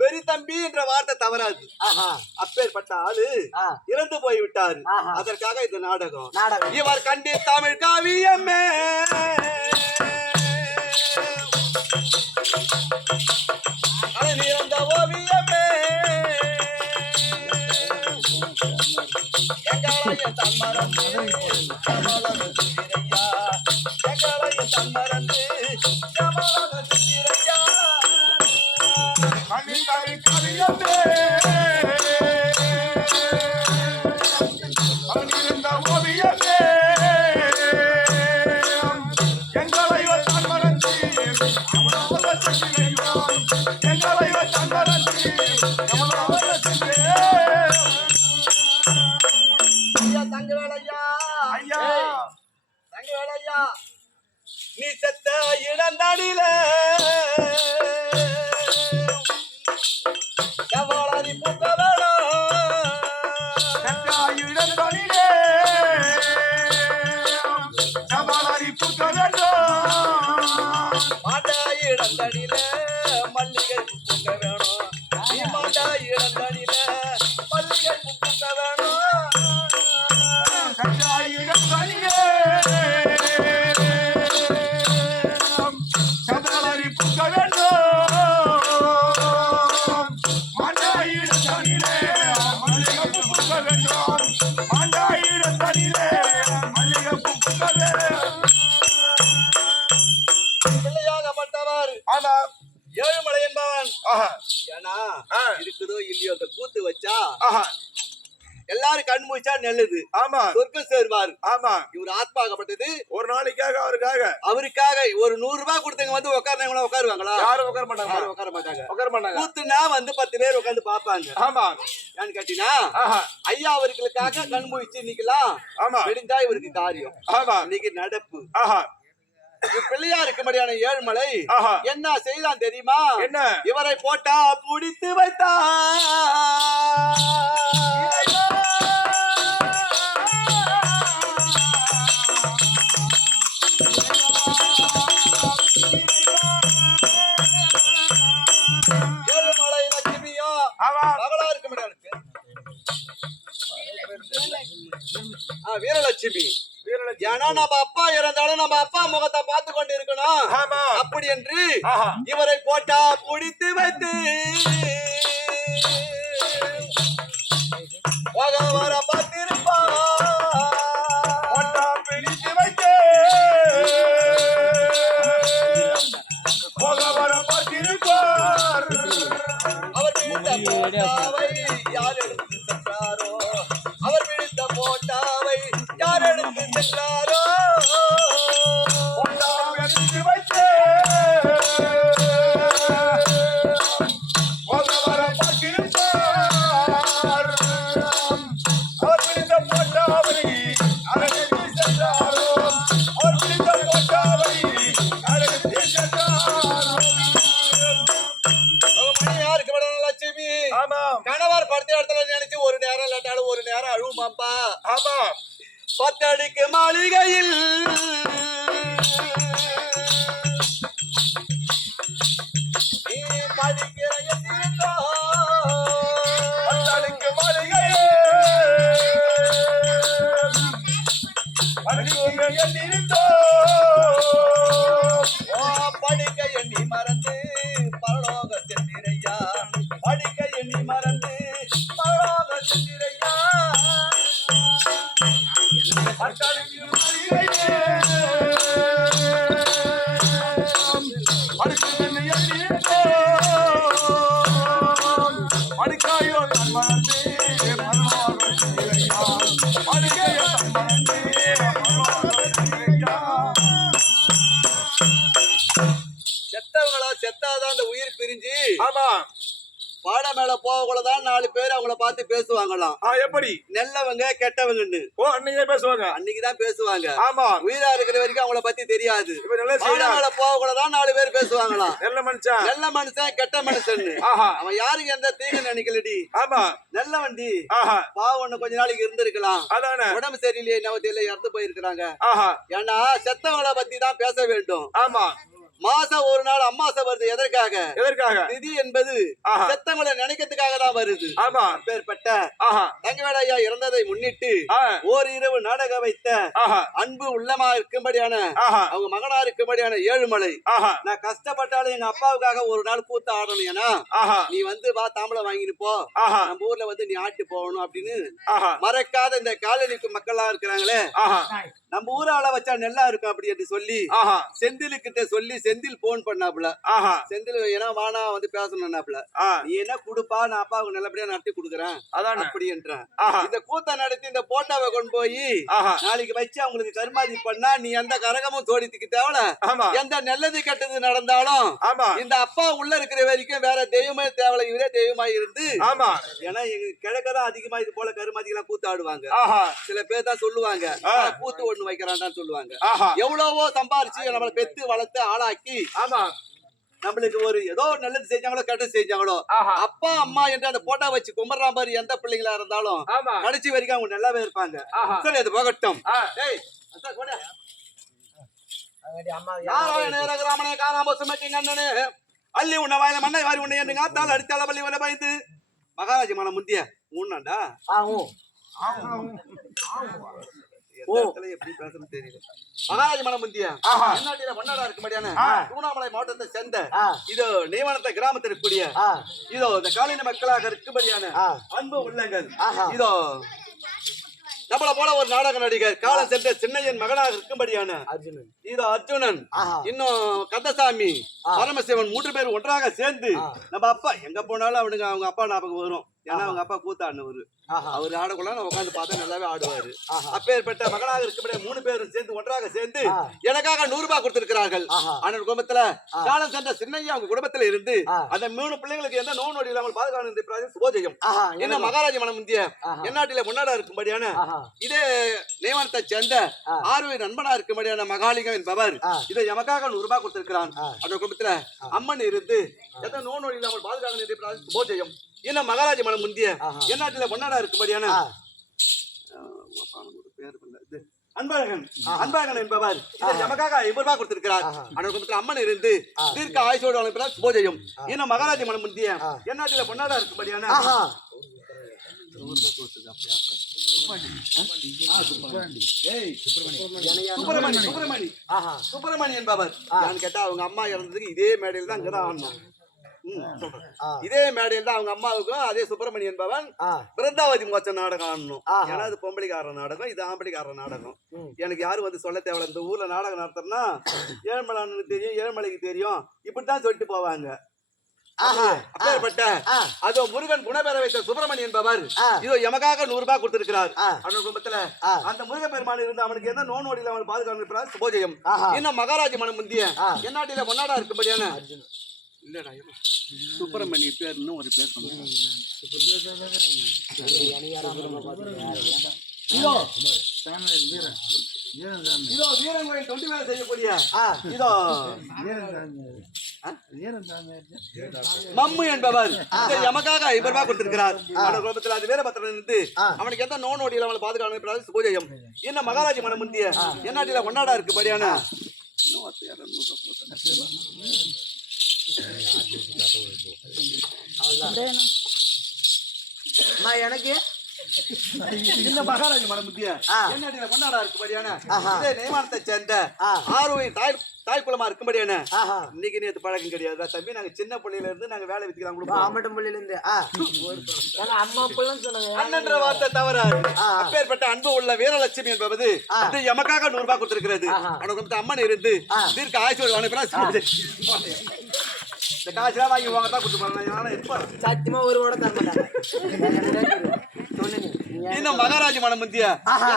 பெரிய தம்பி என்ற வார்த்தை தவறாது. அப்பேற்பட்ட ஆளு இறந்து போய் விட்டாரு. அதற்காக இந்த நாடகம். இவர் கண்டி தமிழ் காவியமே, இறந்த ஓவியமே, எங்களையும் தன் மறந்து யமலோகம் சென்றிரையா, எங்களையும் தன் மறந்து யமலோகம் சென்றிரையா. கண்ணி தமிழ் காவியமே, இருந்த ஓவியமே, எங்களையும் தன் மறந்து யமலோகம் சென்றிரையா, எங்களையும் தன் மறந்து யமலோகம் சென்றிரையா. தங்கவேலையா, ஐயா, தங்கவேலையா, நீ செத்த இடந்தடியில எவ்வளவு பூக்க வேணும், இடந்தடியிலே எவ்வளவு பூக்க வேண்டும், மாட்டா இடந்தடியில மல்லிகை பூக்க வேணும், நீ மாட்டா இடந்தடியில மல்லிகை பூக்க வேணும். பிள்ளையாகப்பட்டவர் ஏழுமலை என்பவன். ஏன்னா இருக்குதோ இல்லையோ அந்த கூத்து வச்சா எல்லாரும் கண் மூச்சா நல்லது. ஆமா, சொர்க்கம் சேர்வாரு. ஆமா, இவர் ஆத்மாகப்பட்டது. ஒரு நாளைக்காக அவருக்காக ஒரு 100 ரூபாய் கொடுத்தவங்க வந்து உட்கார்ந்தவங்க உட்காருவாங்களா? யாரும் உட்கார மாட்டாங்க. உட்கார மாட்டாங்க. கூத்துனா வந்து 10 பேர் உட்கார்ந்து பாப்பாங்க. ஆமா, ஏன்னு கேட்டீங்கன்னா ஐயா அவர்களுக்காக கண் மூச்சு நிக்கலாம். ஆமா, வெடிந்தா இவருக்கு காரியம். ஆமா, இன்னைக்கு நடப்பு. பிள்ளையா இருக்கும்படியான ஏழுமலை என்ன செய்தான் தெரியுமா? என்ன? இவரை போட்டா புடித்து வைத்தா, ஏழுமலை லட்சுமியோ மகளா இருக்க முடியாது. வீரலட்சுமி. வீரலட்சுமி. ஏன்னா நம்ம அப்பா இறந்தாலும் நம்ம அப்பா முகத்தை பார்த்து கொண்டு இருக்கணும். ஆமா. அப்படி என்று ஆஹா. இவரை போட்டா புடித்து வைத்து போக வர பார்த்திருப்பார். போட்டா பிடித்து வைத்தே போக வர பார்த்திருப்பார். அவர் பிடித்த போட்டாவை யார் எடுத்து சென்றாரோ, அவர் பிடித்த போட்டாவை யார் எடுத்து சென்றாரோ. போட்டா பிடித்து வைத்தே போக வர பார்த்திருப்பார். அவர் பிடித்த போட்டாவை அழைத்து சென்றாரோ, அவர் பிடித்த போட்டாவை அழைத்து சென்றாரோ. மணி யாருக்கு விடணும் லட்சுமி? ஆமாம். கணவர் படுத்த இடத்துல நினைச்சு ஒரு நேரம் இல்லாட்டாலும் ஒரு நேரம் அழுவுமாப்பா. ஆமாம். பத்தடிக்கு மாளிகையில் நீ படிக்கிற எதிர்த்தோ. பத்தடிக்கு மாளிகையே படிக்க எண்ணிருந்தோ. ஓ படிக்க எண்ணி மறந்து பரலோக சென்றிரையா, படிக்க எண்ணி மறந்து பரலோக சென்றிரையா. பத்தடிக்கு மாளிகையே படிக்க எண்ணிருந்தோ. படிக்காயோ தன் மனதே மனோக சிறையா. படிக்கையோ தன் மனதே மனோக சிறையா. செத்தவங்களா செத்தாதான் அந்த உயிர் பிரிஞ்சு ஆமா. பாட மேல போகக்கூடதான் 4 பேர் அவங்கள பார்த்து பேசுவாங்களாம். எப்படி? நல்லவங்க கெட்டவங்கன்னு ஓ, அன்னைக்கே பேசுவாங்க. அன்னைக்குதான் பேசுவாங்க. ஆமா. உயிரா இருக்கிற வரைக்கும் அவங்கள பத்தி தெரியாது. இப்ப நல்லா பாட செய்யலாம். மேல போகக்கூடதான் 4 பேர் பேசுவாங்களாம். நல்ல மனுஷன். நல்ல மனுஷன் கெட்ட மனுஷன். ஆஹா. அவன் யாருக்கு எந்த தீங்கு நினைக்கலடி. ஆமா. நல்ல வண்டி ஆஹா. பாவம் கொஞ்ச நாளைக்கு இருந்திருக்கலாம். அதானே. உடம்பு சரியில்லையே நவத்தில இறந்து போயிருக்கிறாங்க. ஆஹா. ஏன்னா செத்தவங்கள பத்தி தான் பேச வேண்டும். ஆமா. மாசம் ஒரு நாள் அமாவாசை வருது. எதற்காக? எதற்காக? திதி என்பது ஆஹா. செத்தவங்களை நினைக்கிறதுக்காக தான் வருது. ஆமா. அப்பேற்பட்ட ஆஹா. தங்கவேல் ஐயா இறந்ததை முன்னிட்டு ஆ. ஓரிரவு நாடகம் வைத்த ஆஹா. அன்பு உள்ளமா இருக்கும்படியான ஆஹா. அவங்க மகனா இருக்கும்படியான ஏழுமலை. ஆஹா. நான் கஷ்டப்பட்டாலும் எங்க அப்பாவுக்காக ஒரு நாள் கூத்து ஆடணும். ஏன்னா ஆஹா. நீ வந்து வா தாம்பளம் வாங்கிட்டு போ, ஆஹா. நம்ம ஊர்ல வந்து நீ ஆட்டு போகணும் அப்படின்னு ஆஹா. மறக்காத இந்த காலனிக்கு மக்களா இருக்கிறாங்களே, ஆஹா. நம்ம ஊரால வச்சா நெல்லா இருக்கும் அப்படி என்று சொல்லி ஆஹா. செந்திலு கிட்ட சொல்லி செந்தில் போன் பண்ணாப்புல. ஆஹா. செந்தில் ஏன்னா வானா வந்து பேசணும்னாப்புல. ஆ. நீ என்ன குடுப்பா, நான் அப்பாவுக்கு நல்லபடியா நடத்தி கொடுக்குறேன் அதானே. அப்படி என்றான். ஆஹா. இந்த கூத்த நடத்தி இந்த போட்டாவை கொண்டு போய் ஆஹா. நாளைக்கு வச்சு அவங்களுக்கு கருமாதி பண்ணா நீ எந்த கரகமும் தோடித்துக்கு தேவல. ஆமா. எந்த நல்லது கெட்டது நடந்தாலும் ஆமா. இந்த அப்பா உள்ள இருக்கிற வரைக்கும் வேற தெய்வமே தேவலை, இவரே தெய்வமா இருந்து. ஆமா. ஏன்னா எங்க கிழக்கதான் அதிகமா இது போல கருமாதிக்கு எல்லாம் கூத்தாடுவாங்க. ஆஹா. சில பேர் தான் சொல்லுவாங்க ஆ. கூத்து ஒண்ணு வைக்கிறான்டான்னு சொல்லுவாங்க. ஆஹா. எவ்வளவோ சம்பாரிச்சு நம்மளை பெத்து வளர்த்து ஆளாக்கி ஆமா. நம்மளுக்கு ஒரு ஏதோ நல்லது செஞ்சாங்களோ கெட்டது செஞ்சாங்களோ ஆஹா. அப்பா அம்மா என்று அந்த போட்டோ வச்சு கும்பிடுற மாதிரி எந்த பிள்ளைங்களா இருந்தாலும் ஆமா. கடைசி வரைக்கும் அவங்க நல்லாவே இருப்பாங்க. ஆஹா. சரி அது போகட்டும். ஆ. ஏய், அத்தா போடா. அம்மா நாராயண ரகுராமனே காணாம சுமக்கிங்க அண்ணனே அள்ளி உன்ன வாயில மண்ணை வாரி உன்னை என்று காத்தால் அடித்தால பள்ளி வர பயந்து மகாராஜி மன முந்திய மூணாண்டா எப்படி பேசணும் தெரியல. மகாராஜ மன முந்திய ஆஹா. என்னாட்டில மன்னாரா இருக்கும்படியான ஆ. திருவண்ணாமலை மாவட்டத்தை சேர்ந்த ஆ. இதோ நியமனத்தை கிராமத்தில் இருக்கக்கூடிய ஆ. இதோ இந்த காலின மக்களாக இருக்கும்படியான ஆ. அன்பு உள்ளங்கள் ஆஹா. இதோ நம்மள போல ஒரு நாடக நடிகர் காலம் சென்ற சின்னையன் மகனாக இருக்கும்படியான அர்ஜுனன். இதோ அர்ஜுனன், ஆஹா. இன்னும் கந்தசாமி, ஆ. பரமசிவன் 3 பேர் ஒன்றாக சேர்ந்து ஆ. நம்ம அப்பா எங்க போனாலும் அவனுங்க அவங்க அப்பா ஞாபகம் வரும். ஏன்னா அவங்க அப்பா கூத்தாடுனவரு. ஆஹா. அவர் ஆடக்குள்ள நம்ம உட்காந்து பார்த்தா நல்லாவே ஆடுவாரு. ஆஹா. அப்பேற்பட்ட மகனாக இருக்கக்கூடிய 3 பேரும் சேர்ந்து ஒன்றாக சேர்ந்து ஆ. எனக்காக 100 ரூபாய் கொடுத்திருக்கிறார்கள். ஆஹா. ஆனால் குடும்பத்துல ஆ. காலம் சென்ற சின்னையா அவங்க குடும்பத்துல இருந்து ஆ. அந்த 3 பிள்ளைங்களுக்கு எந்த நோய் நொடி இல்லாமல் பாதுகாப்பு சுபோஜயம். ஆஹா. என்ன மகாராஜ மனம் முந்திய ஆஹா. எந்நாட்டில முன்னாடா இருக்கும்படியான ஆஹா. இதே நியமனத்தை சேர்ந்த ஆ. ஆர்வி நண்பனா இருக்கும்படியான மகாலிங்கம் என்பவர் ஆ. இதை எமக்காக 100 ரூபாய் கொடுத்திருக்கிறான். ஆ. அந்த குடும்பத்துல அம்மன் இருந்து எந்த நோய் நொடி இல்லாமல் பாதுகாப்பு சுபோஜயம். என்ன மகாராஜ மனம் முந்திய ஆஹா. எந்நாட்டில முன்னாடா இருக்கும்படியான ஆ. அன்பழகன் ஆஹா. அன்பழகன் என்பவர் இதை எமக்காக 50 ரூபாய் கொடுத்திருக்கிறார். ஆஹா. அந்த குடும்பத்துல அம்மன் இருந்து ஆ. தீர்க்க ஆயுசோடு வளர்க்கிறார் சுபோஜயம். ஆ. இன்னும் மகாராஜ மனம் முந்திய ஆ. எந்நாட்டில பொன்னாடா இருக்கும்படியான ஆஹா. சுப்பிரமணி என்பவர் நான் கேட்டா அவங்க அம்மா இறந்ததுக்கு இதே மேடையில் தான் அங்கதான் ஆடணும். இதே மேடையில் தான் அவங்க அம்மாவுக்கும் அதே சுப்பிரமணி என்பவன் பிருந்தாவதி மோச்ச நாடகம் ஆடணும். ஏன்னா அது பொம்பளைக்கார நாடகம், இது ஆம்பளைக்கார நாடகம். எனக்கு யாரும் வந்து சொல்ல தேவையில்ல. இந்த ஊர்ல நாடகம் நடத்துறேன்னா ஏழ்மலைக்கு தெரியும், ஏழ்மலைக்கு தெரியும், இப்படித்தான் சொல்லிட்டு போவாங்க. அப்பேற்பட்ட அதோ முருகன் குணபெற வைத்த சுப்பிரமணி என்பவர் இதோ எமக்காக 100 ரூபாய் கொடுத்திருக்கிறார். அவன் குடும்பத்துல அந்த முருக பெருமான் இருந்து அவனுக்கு என்ன நோடியில் அவன் பாதுகாப்பு சுபோஜயம் இன்னும் மகாராஜ மனம் முந்திய என்னாட்டில பொன்னாடா இருக்கும்படியான இல்லடா சுப்பிரமணி பேர் இன்னும் ஒரு பேர் சொன்னாங்க. இதோ வீரங்கோயில் தொண்டு வேலை செய்யக்கூடிய இதோ மம்மு என்பவர் எமக்காக 50 ரூபாய் கொடுத்திருக்கிறார். குடும்பத்தில் அது வீரபத்திரன் இருந்து அவனுக்கு எந்த நோடியில் அவனை பாதுகாப்பு சுபோஜயம் என்ன மகாராஜ மனம் முந்திய என்னாட்டில கொண்டாடா இருக்கும்படியான எனக்கு இந்த மகாராஜ மனமுத்திய என்னடியில கொண்டாடா இருக்கும்படியான இதே நெய்மானத்தை சேர்ந்த ஆர்வை தாய்க்குளமா இருக்கும்படியான இன்னைக்கு நேற்று பழக்கம் கிடையாது தம்பி. நாங்க சின்ன பிள்ளையில இருந்து நாங்க வேலை வித்துக்கலாம் ஆமட்டம் பிள்ளையில இருந்து அம்மா அண்ணன்ற வார்த்தை தவறாது. அப்பேற்பட்ட அன்பு உள்ள வீரலட்சுமி என்பது எமக்காக 100 ரூபாய் கொடுத்திருக்கிறது. அவனுக்கு அம்மன் இருந்து தீர்க்க ஆயுள் அனுப்பினா இந்த காசுலாம் வாங்கி வாங்க தான் கொடுத்து சத்தியமா ஒரு கூட தர மாட்டாங்க. இன்னும் மகாராஜ மனம் முந்திய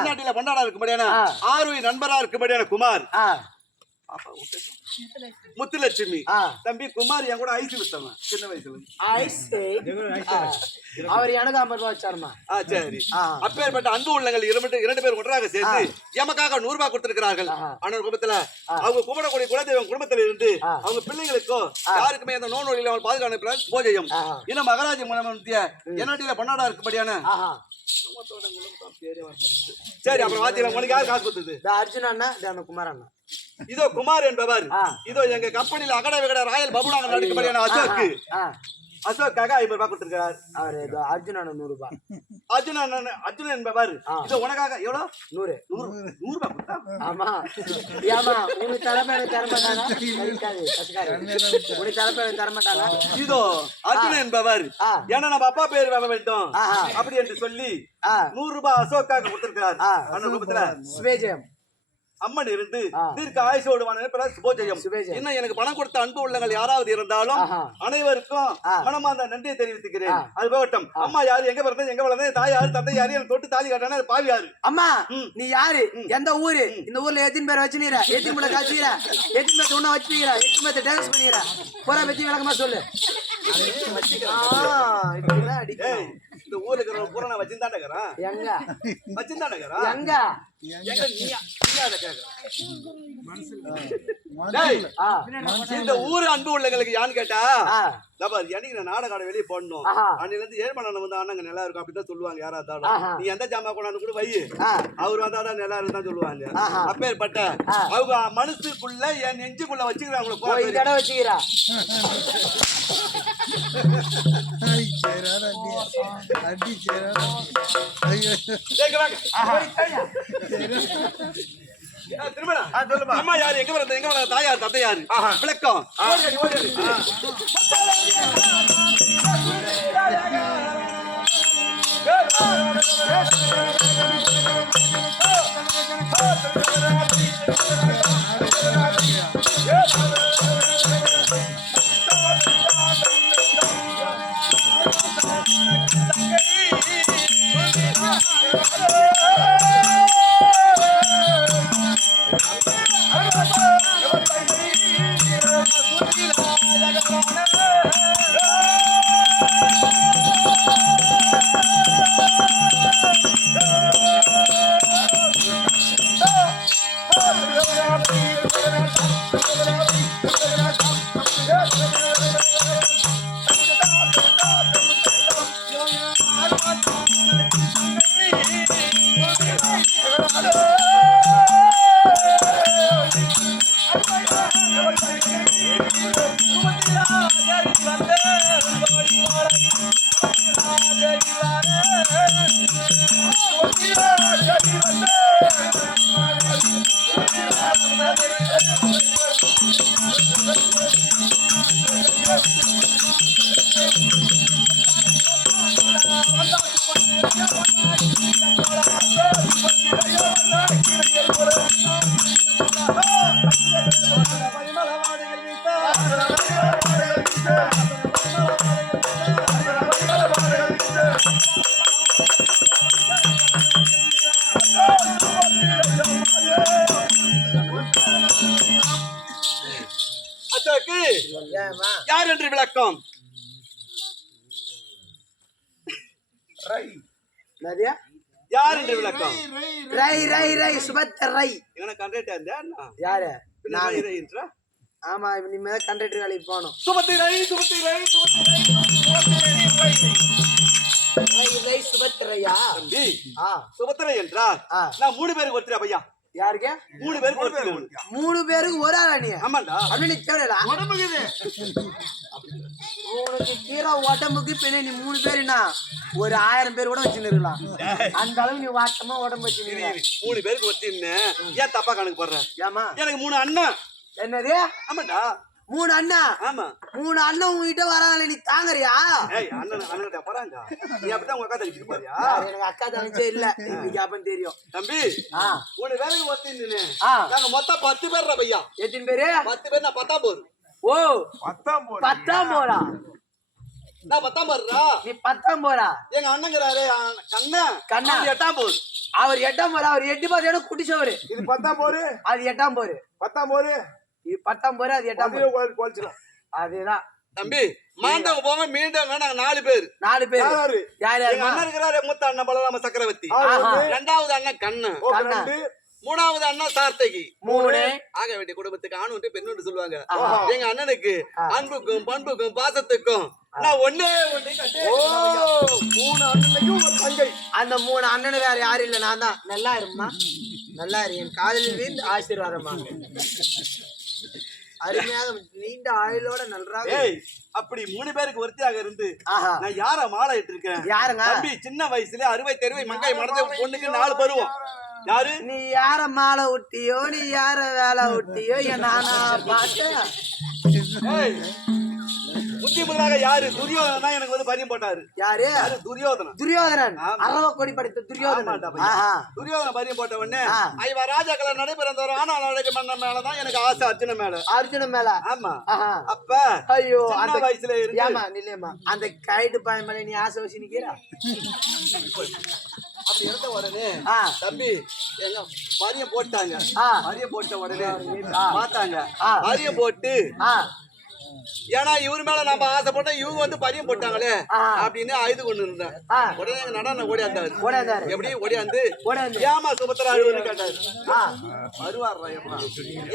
நாட்டில கொண்டாடா இருக்கும்படியான ஆர்வி நண்பரா இருக்கும்படியான குமார் முத்துலட்சுமி தம்பி குமார் என் கூட ஐஸ் வித்தவன் சின்ன வயசுல. அவர் எனக்கு 50 ரூபாய் வச்சாருமா. சரி. அப்பேற்பட்ட அன்பு உள்ளங்கள் 2 பேர் ஒன்றாக சேர்ந்து எமக்காக 100 ரூபாய் கொடுத்திருக்கிறார்கள். ஆனால் குடும்பத்துல அவங்க கும்பிடக்கூடிய குலதெய்வம் குடும்பத்தில் இருந்து அவங்க பிள்ளைங்களுக்கோ யாருக்குமே அந்த நோய் அவங்க பாதுகாப்பு போஜயம் இன்னும் மகாராஜ மனமுத்திய என்னாட்டில பொன்னாடா இருக்கும்படியான சரி. அப்புறம் வாத்தியம் உங்களுக்கு யார் காசு கொடுத்தது? அர்ஜுன் அண்ணா, குமார் அண்ணா. இதோ குமார் என்பவர் இதோ எங்க கம்பெனியில அகட விகட ராயல் பபுனாக நடிக்கும்படியான அசோக்காக 50 ரூபாய் கொடுத்திருக்கிறார். அவர் அர்ஜுன் அண்ணா 100 ரூபாய். அர்ஜுன் என்பவர் இதோ உனக்காக எவ்வளவு 100 ரூபாய் கொடுத்தா. ஆமா ஏமா உனக்கு தலைமையில தர மாட்டானா? உனக்கு தலைமையில தர மாட்டானா? இதோ அர்ஜுன் என்பவர் ஏன்னா நம்ம அப்பா பேர் வர வேண்டும் அப்படி என்று சொல்லி 100 ரூபாய் அசோக்காக கொடுத்திருக்கிறார். அந்த குடும்பத்துல சுபேஜயம் அம்மன் இருந்து தீர்க்க ஆயுசோடுவான சுபோஜயம் இன்னும் எனக்கு பணம் கொடுத்த அன்பு உள்ளங்கள் யாராவது இருந்தாலும் அனைவருக்கும் மனமார்ந்த நன்றியை தெரிவித்துக்கிறேன். அது போகட்டும். அம்மா யாரு, எங்க பிறந்த எங்க வளர்ந்த, தாய் யாரு, தந்தை யாரு, எனக்கு தொட்டு தாலி காட்டான பாவி யாரு? அம்மா நீ யாரு, எந்த ஊரு, இந்த ஊர்ல எத்தனை பேர் வச்சுனீர, எத்தனை பேர் காய்ச்சிக்கிற, எத்தனை பேர் உன்ன வச்சுக்கிறா, எத்தனை பேர் டான்ஸ் பண்ணிக்கிற, பூரா பத்தி விளக்கமா சொல்லு. இந்த ஊர்ல இருக்கிற பூரா வச்சிருந்தாண்டா எங்க வச்சிருந்தாண்டா எங்க இந்த ஊரு அன்பு உள்ளங்களுக்கு யான்னு கேட்டா என்னைக்கு நான் நாடகாட வெளியே போடணும் அன்னில இருந்து ஏழ்மணன் வந்து அண்ணங்க நல்லா இருக்கும் அப்படிதான் சொல்லுவாங்க. யாரா இருந்தாலும் நீ எந்த ஜாமா கொண்டாந்து கூட வை, அவர் வந்தாதான் நல்லா இருந்தா சொல்லுவாங்க. அப்பேற்பட்ட அவங்க மனசுக்குள்ள என் நெஞ்சுக்குள்ள வச்சுக்கிறாங்க வச்சுக்கிறா. அம்மா யாரு, எங்க வளர்ந்த, எங்க வளர்ந்த, தாயார் தந்தை யாரு, விளக்கம். அச்சாக்கு ஏமா யார் என்று விளக்கம்? நதியா யார் என்று விளக்கம்? ரை ரை ரை சுபத்த ரை இவனை கண்டக்டர் இருந்தா யாரு நான் நான் ஆமா இனிமே கண்டக்டர் வேலைக்கு போகணும் சுபத்திரை ரை ரை சுபத்திரையா தம்பி ஆ சுபத்திரை என்றால் ஆ. நான் 3 பேருக்கு ஒருத்தர் பையா யாருக்கு 3 பேருக்கு ஒருத்தர் 3 பேருக்கு ஒரு ஆளா நீ ஆமாண்டா அப்படி தேவையில்ல உனக்கு கீரை உடம்புக்கு பின்ன நீ 3 பேருனா ஒரு 1000 பேர் கூட வச்சுன்னு இருக்கலாம் அந்த அளவு நீ வாட்டமா உடம்பு வச்சுன்னு 3 பேருக்கு ஒருத்தன்னு ஏன் தப்பா கணக்கு போடுற? ஏமா எனக்கு 3 அண்ணன். என்னது ஆமாண்டா 3 அண்ணா ஆமா 3 அண்ணன் உங்ககிட்ட வராங்களே நீ தாங்கறியா ஏய் அண்ணன் போறாங்க நீ அப்படிதான் உங்க அக்கா தங்கச்சி பாரியா? எனக்கு அக்கா தங்கச்சே இல்ல இன்னைக்கு அப்பன்னு தெரியும் தம்பி ஆ 3 பேருக்கு ஒருத்தன்னு ஆ நாங்க மொத்தம் 10 பேர்டா பையா. எத்தனை பேரு 10 பேர் நான் 10ஆம் போர். ஓ 10ஆம் போறா நான் 10ஆம் போறா. நீ 10ஆம் போறா எங்க அண்ணங்கிறாரு கண்ணன் கண்ணா. 8ஆம் போர். அவர் 8ஆம் போறா அவர் 8 பாதையோட குடிச்சவரு இது 10ஆம் போரு அது 8ஆம் போரு 10ஆம் போரு இது 10ஆம் போரு அது 8ஆம் போரு கோல்ச்சிரும் அதேதான் தம்பி மாண்டவங்க போங்க மீண்டவங்க நாங்க 4 பேர். 4 பேர் யாரு யார் எங்க யார் அண்ணன் இருக்கிறாரு மூத்த அண்ணன் பலராம சக்கரவர்த்தி. ஆஹா. 2வது அண்ணன் கண்ணன். கண்ணா. 3வது அண்ணன் சார்த்தகி. 3 ஆக வேண்டிய குடும்பத்துக்கு ஆண் ஒன்று பெண் ஒன்று சொல்லுவாங்க. ஆஹா. எங்க அண்ணனுக்கு அன்புக்கும் பண்புக்கும் பாசத்துக்கும் நான் ஒண்ணே கட்டே. ஓ 3 அண்ணனுக்கு ஒரு தங்கை அந்த 3 அண்ணனு வேற யாரும் இல்ல நான் தான் நல்லா இருமா நல்லா இரு என் காதலில் வீழ்ந்து ஆசீர்வாதமா அருமையாக நீண்ட ஆயுளோட நன்றாக ஏய் அப்படி 3 பேருக்கு ஒருத்தியாக இருந்து ஆஹா நான் யார மாலை இட்டிருக்கேன்? யாருங்க தம்பி சின்ன வயசுல அறுவை தெருவை மங்காய் மடந்த பொண்ணுக்கு 4 பருவம். யாரு? நீ யார மாலை விட்டியோ நீ யார வேலை விட்டியோ என் நானா பார்த்தேன் ஏய் புத்தி முதலாக யாரு? துரியோதனன் தான் எனக்கு வந்து பரியம் போட்டாரு. யாரு யாரு? துரியோதனன். துரியோதனன் ஆமா. அரவ கொடி படித்த துரியோதனன் ஆமாண்டா பையா. ஆஹா துரியோதனன் பரியம் போட்ட உடனே ஆ. ஐவா ராஜாக்களை நடைபெறந்தவர் ஆனால் நடக்க மன்ன மேலதான் எனக்கு ஆசை அர்ஜுன மேல. அர்ஜுனன் மேல ஆமா ஆஹா அப்ப ஐயோ சின்ன அந்த வயசுல இருந்து ஏமா நில்லேமா அந்த கைடு பாய் மேல நீ ஆசை வச்சு நிக்கிறா அப்படி இருந்த உடனே ஆ தம்பி எங்க பரியம் போட்டாங்க. ஆ பரியம் போட்ட உடனே ஆ. பார்த்தாங்க. ஆ. பரியம் போட்டு ஆ ஏன்னா இவரு மேல நம்ம ஆசைப்பட்டோம் இவங்க வந்து பரியம் போட்டாங்களே ஆ. அப்படின்னு அழுது கொண்டு இருந்தேன். ஆ உடனே எங்க நடன ஓடியாந்தாரு. ஓடாதாரு எப்படி ஓடியாந்து ஓடாந்து ஏமா சுபத்திரா அழுவன்னு கேட்டாரு. ஆ வருவாரா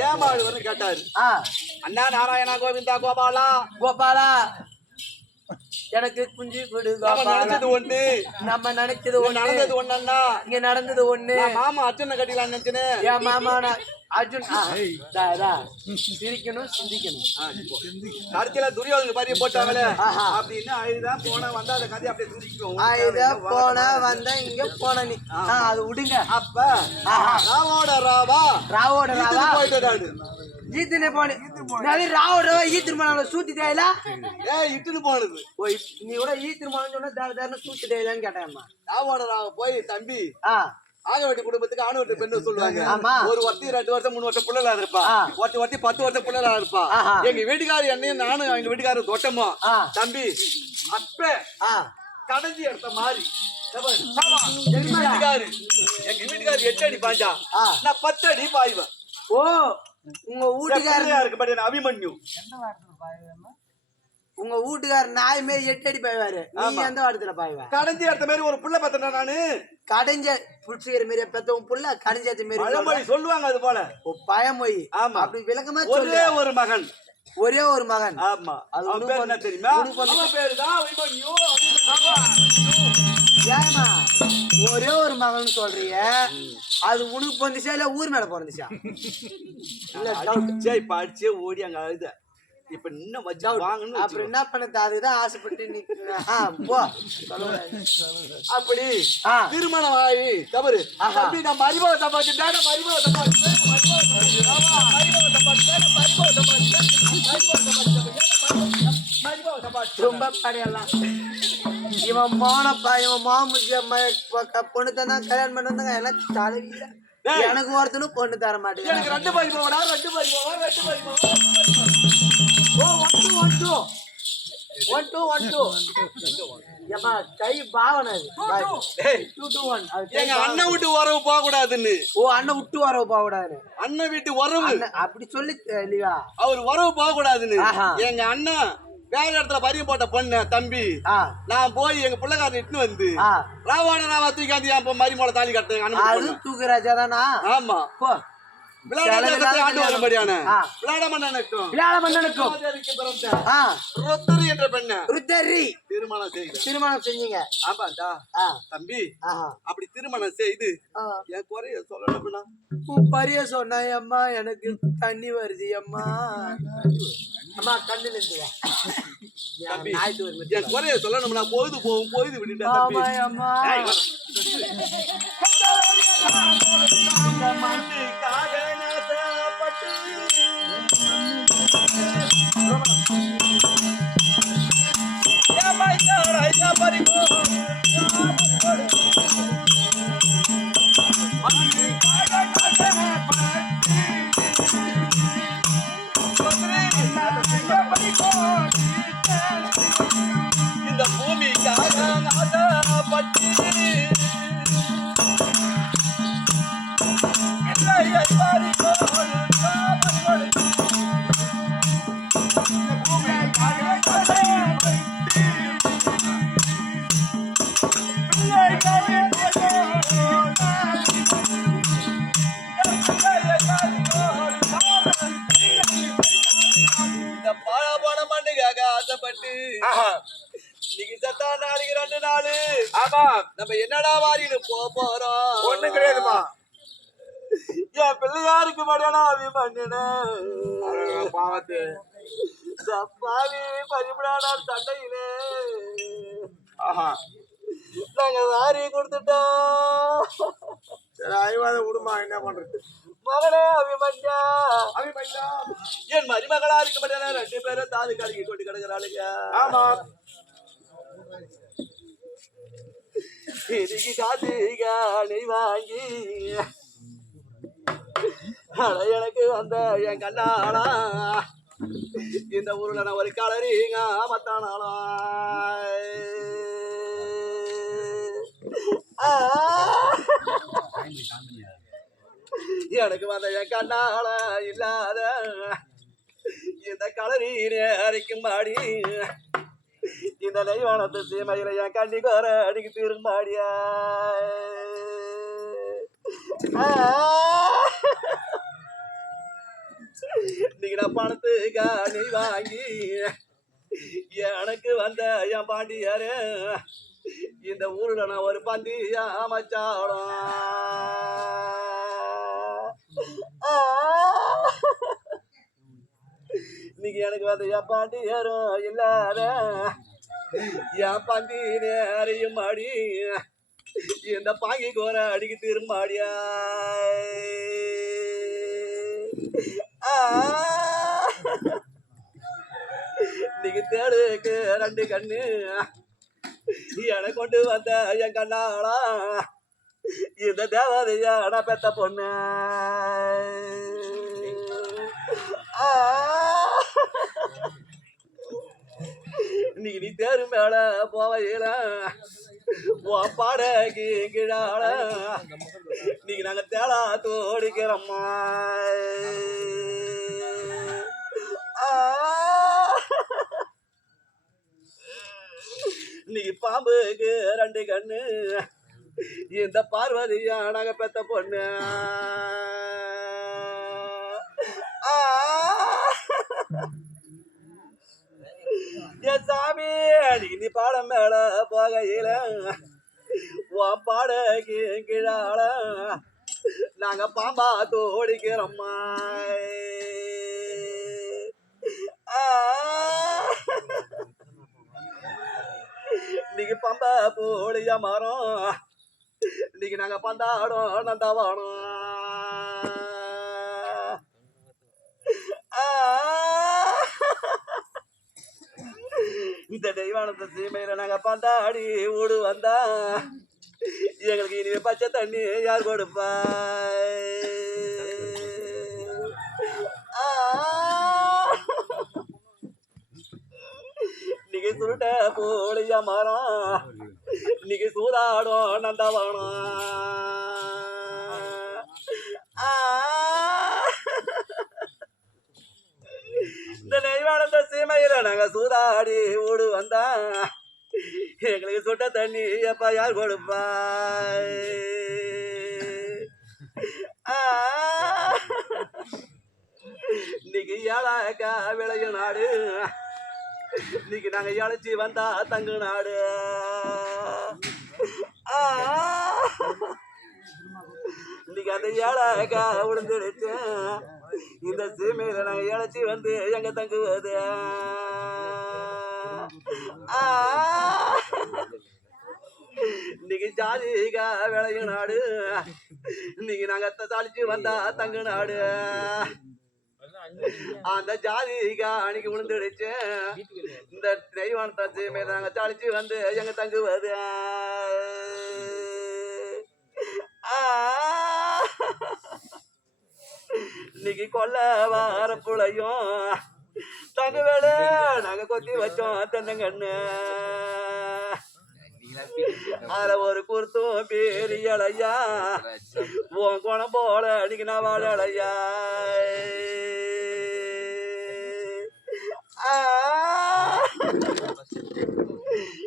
ஏமா அழுவன்னு கேட்டாரு. ஆ அண்ணா நாராயணா கோவிந்தா கோபாலா கோபாலா எனக்கு குஞ்சு கொடு நம்ம கோபாலா நினைச்சது ஒண்ணு நம்ம நினைச்சது ஒண்ணு நடந்தது ஒண்ணா. இங்க நடந்தது ஒண்ணு நான் மாமா அர்ஜுனை கட்டிக்கலாம் நினைச்சேன்னு. என் மாமா அர்ஜுன் சிரிக்கணும் சிந்திக்கணும் கடைசியில துரியோதனுக்கு பரியம் போட்டாங்களே ஆஹா. அப்படின்னு அழுதான் போன வந்தா அந்த கதையை அப்படியே துதிக்கும். இத போன வந்த இங்க போன நீ அது விடுங்க அப்ப ஆஹா. ராவோட ராவா ராவோட ஈத்துக்கு ராவா போயிட்டாரு. ஈத்துனே போனே ராவோட ராவா ஈ திருமணம் சூத்தி தேயில ஏய் இட்டுன்னு போனது. நீ கூட ஈ திருமணம் சொன்னா தேர சூத்தி தேயிலான்னு கேட்டேம்மா ராவோட ராவா போய் தம்பி ஆ ஆகவட்டி குடும்பத்துக்கு ஆணவட்டு பெண்ணு சொல்லுவாங்க. ஆமா. ஒரு வருஷம் 2 வருஷம் 3 வருஷம் புள்ளலா இருப்பா. ஆ. ஒருத்தி 10 வருஷம் புள்ளலா இருப்பா. ஆஹா. எங்க வீட்டுக்காரர் என்னையும் நானும் எங்க வீட்டுக்காரர் தொட்டமோ ஆ. தம்பி அப்ப ஆ கடைஞ்சி எடுத்த மாதிரி தெரியுமாடா? எங்க வீட்டுக்காரர் 8 அடி பாஞ்சா ஆ. நான் 10 அடி பாய்வேன். ஓ உங்க வீட்டுக்காரர் இருக்கு பட் அபிமன்யு உங்க வீட்டுக்காரர் நாய் மாரி 8 அடி பாய்வாரு நீ ஆமா. எந்த வாரத்துல பாய்வ கடைஞ்சி எடுத்த மாதிரி ஒரு புள்ள பத்தனா நானு. கடைஞ்ச புடிச்சுக்கிற மாரி பெத்தவன் புள்ள கடைஞ்சது மாரி பழமொழி சொல்லுவாங்க அது போல. பயமொய் ஆமா. அப்படி விளக்கமா ஒரே சொல்லு ஒரு மகன். ஒரே ஒரு மகன் ஆமா அது அவன் உனக்கு பேர் என்ன தெரியுமா? உனக்கு வந்து- அவன் பேரு தான் அபிமன்யு. ஏமா ஒரே ஒரு மகன் சொல்றீங்க அது உனக்கு பிறந்துச்சா இல்ல ஊர் மேல பிறந்துச்சா இல்ல doubt. அடிச்சே படிச்சே ஓடி அங்க அழுத. இப்ப இன்னும் வச்சு வாங்கன்னு அப்புறம் என்ன பண்ணது அதுதான் ஆசைப்பட்டு நீ போ அப்படி ஆ. திருமணம் ஆகி தவறு தம்பி நம்ம அறிமுகத்தை பார்த்துட்டா நம்ம அறிமுகத்தை ரொம்ப படையெல்லாம் இவன் மோனப்பா இவன் மாமுஜி பொண்ணு தான் கல்யாணம் பண்ணி வந்தாங்க எல்லாம் தலைவியில எனக்கு ஒருத்தனும் பொண்ணு தர மாட்டேங்குது எனக்கு ரெண்டு பாய் போவடா ரெண்டு பாய் ஏமா கை பாவனை எங்க அண்ணன் வீட்டு உறவு போக கூடாதுன்னு ஓ அண்ணன் விட்டு வரவு போக கூடாது அண்ணன் வீட்டு உறவு அப்படி சொல்லி இல்லையா அவர் உறவு போக கூடாதுன்னு ஆஹா. எங்க அண்ணன் வேற இடத்துல பரியம் போட்ட பொண்ணு தம்பி நான் போய் எங்க பிள்ளைக்காரன் இட்டுன்னு வந்து ராவான ராவா தூக்கி என் மரிமோட தாலி கட்டேன் அது தூக்குராஜா தானா ஆமா போ திருமணம் செஞ்சீங்க தம்பி அப்படி திருமணம் செய்து என் குறைய சொல்லணும்னா பரிய சொன்ன அம்மா எனக்கு தண்ணி வருது அம்மா அம்மா கண்ணுல இருந்து என் குறைய சொல்லணும்னா பொழுது போகும் பொழுது விட்டுட்டேன் அம்மா இந்த பூமிக்காக ஆசைப்பட்டு ஆசைப்பட்டு இன்னைக்கு சத்தா நாளைக்கு 2 நாள் ஆமா நம்ம என்னடா வாரின்னு போறோம் ஒண்ணும் கிடையாதுமா என் பிள்ளையாருக்கு மடியானா அபிமன்யன பாவத்து தப்பாவி பரிபடானார் சண்டையிலே ஆஹா நாங்க வாரி கொடுத்துட்டோம் சரி ஐவாத விடுமா என்ன பண்றது மகனே அபிமன்யா அபிமன்யா என் மருமகளா இருக்க மாட்டேனா 2 பேரும் தாது கலக்கி கொண்டு கிடக்குறாளுங்க ஆமா இன்னைக்கு காசு காணி வாங்கி எனக்கு வந்த என் கண்ணாளா இந்த ஊர்ல நான் ஒரு கலரிங்க மத்தானாளா எனக்கு வந்த என் கண்ணாள இல்லாத இந்த கலரி அரைக்கும் மாடி இந்த நெய்வானத்து சீமையில என் கண்ணி கோர அடிக்கு திரும்பாடியா இன்னைக்கு நான் பணத்துக்கா நெய் வாங்கி எனக்கு வந்த என் பாண்டியாரு இந்த ஊர்ல நான் ஒரு பந்தி அமைச்சாலும் இன்னைக்கு எனக்கு வந்து என் பாண்டியாரும் இல்லாத என் பந்தி நேரையும் மாடி இந்த பாங்கி கோர அடிக்கு திரும்பாடியா இன்னைக்கு தேடுக்கு 2 கண்ணு எனக்கு கொண்டு வந்த என் கண்ணாளா இந்த தேவதையா நான் பெத்த பொண்ணு இன்னைக்கு நீ தேரு மேல போவையில பாட கீழால இன்னைக்கு நாங்க தேடா தோடிக்கிறோம்மா இன்னைக்கு பாம்புக்கு 2 கண்ணு இந்த பார்வதியா நாங்க பெத்த பொண்ணு என் சாமி அன்னைக்கு நீ பாடம் மேல போகையில பாட கீழால நாங்க பாம்பா தோடிக்கிறோம்மா இன்னைக்கு பம்பா போலியா மரம் இன்னைக்கு நாங்க பந்தாடும் நந்தவானம் இந்த தெய்வானத்தை சீமையில நாங்க பந்தாடி ஓடு வந்தா எங்களுக்கு இனிமே பச்சை தண்ணி யார் கொடுப்பா இன்னைக்கு சுருட்ட போலியா மரம் இன்னைக்கு சூதாடும் நந்தவானம் இந்த நெய்வானந்த சீமையில நாங்க சூதாடி ஓடு வந்தா எங்களுக்கு சுட்ட தண்ணி எப்ப யார் கொடுப்பா இன்னைக்கு ஏழாக்கா விளைய நாடு இன்னைக்கு நாங்க இழைச்சி வந்தா தங்கு நாடு இன்னைக்கு அந்த ஏழாக்கா விழுந்துடுச்சு இந்த சீமையில நாங்க இழைச்சி வந்து எங்க தங்குவது இன்னைக்கு ஜாதிகா விளைய நாடு இன்னைக்கு நாங்க தாளிச்சு வந்தா தங்கு நாடு அந்த ஜாதிகா அன்னைக்கு விழுந்துடுச்சு இந்த தெய்வானத்தை சீமையில நாங்க தாளிச்சு வந்து எங்க தங்குவது இன்னைக்கு கொல்ல வார புளையும் தங்க வேலை நாங்க கொத்தி வச்சோம் தென்னங்கண்ணு அதுல ஒரு குருத்தும் பெரியலையா உன் குணம் போல அன்னைக்கு நான் வாழலையா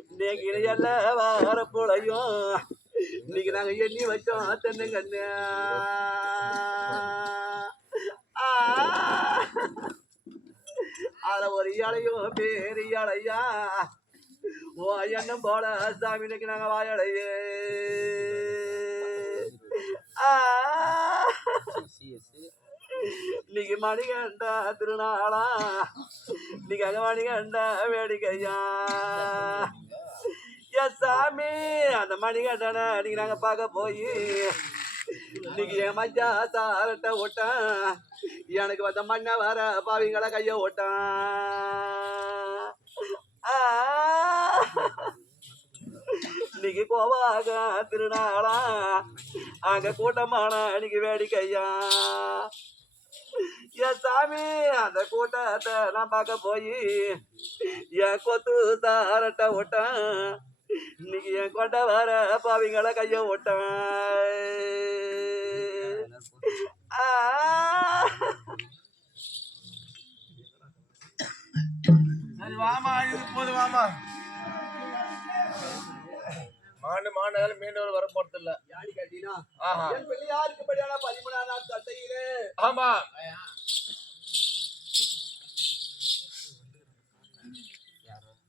இன்னைக்கு எல்லாம் வார புளையும் இன்னைக்கு நாங்க எண்ணி வச்சோம் தென்னங்கண்ணு அத ஒரு இலையும் பெரிய இலையா ஓ எண்ணம் போல சாமிக்கு நாங்க வாயலையே இன்னைக்கு மணிகண்டா திருநாளா இன்னைக்கு அங்க மணிகண்டா வேடிக்கையா சாமி அந்த மணிகண்டனை இன்னைக்கு நாங்க பார்க்க போய் இன்னைக்கு என் மஞ்சா சாரட்ட ஓட்டான் எனக்கு வந்த மண்ண வர பாவிங்களை கைய ஓட்டான் இன்னைக்கு கோவாக திருநாளா அங்க கூட்டமான இன்னைக்கு வேடிக்கையா என் சாமி அந்த கூட்டத்தை நான் பார்க்க போய் என் கொத்து சாரட்ட ஓட்டான் இன்னைக்கு என் கொண்ட வர பாவிங்களை கைய ஓட்டான் வாமா இது போது வாமா மாண்டு மாண்டால மீண்டும் வர போறது இல்ல யாரு கேட்டீங்கன்னா ஆஹா என் பிள்ளையாருக்கு படியான 13 நாள் சட்டையிலே ஆமா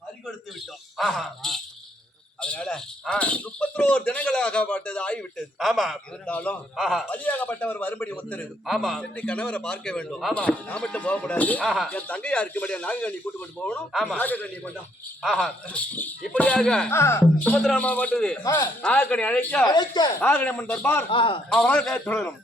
பறி கொடுத்து விட்டோம் ஆஹா அதனால 31 தினங்களாக பட்டது ஆகிவிட்டது ஆமா இருந்தாலும் ஆஹா பலியாகப்பட்டவர் வரும்படி உத்தரவு ஆமா சென்று கணவரை பார்க்க வேண்டும் ஆமா நான் மட்டும் போக கூடாது ஆஹா என் தங்கையா இருக்கும்படியா நாகக்கண்ணி கூட்டு கொண்டு போகணும் ஆமா நாகக்கண்ணி கொண்டா ஆஹா இப்படியாக சுமத்ராமா பட்டது நாகக்கணி அழைக்க நாகக்கணி அம்மன் தர்பார் அவரால் தொடரும்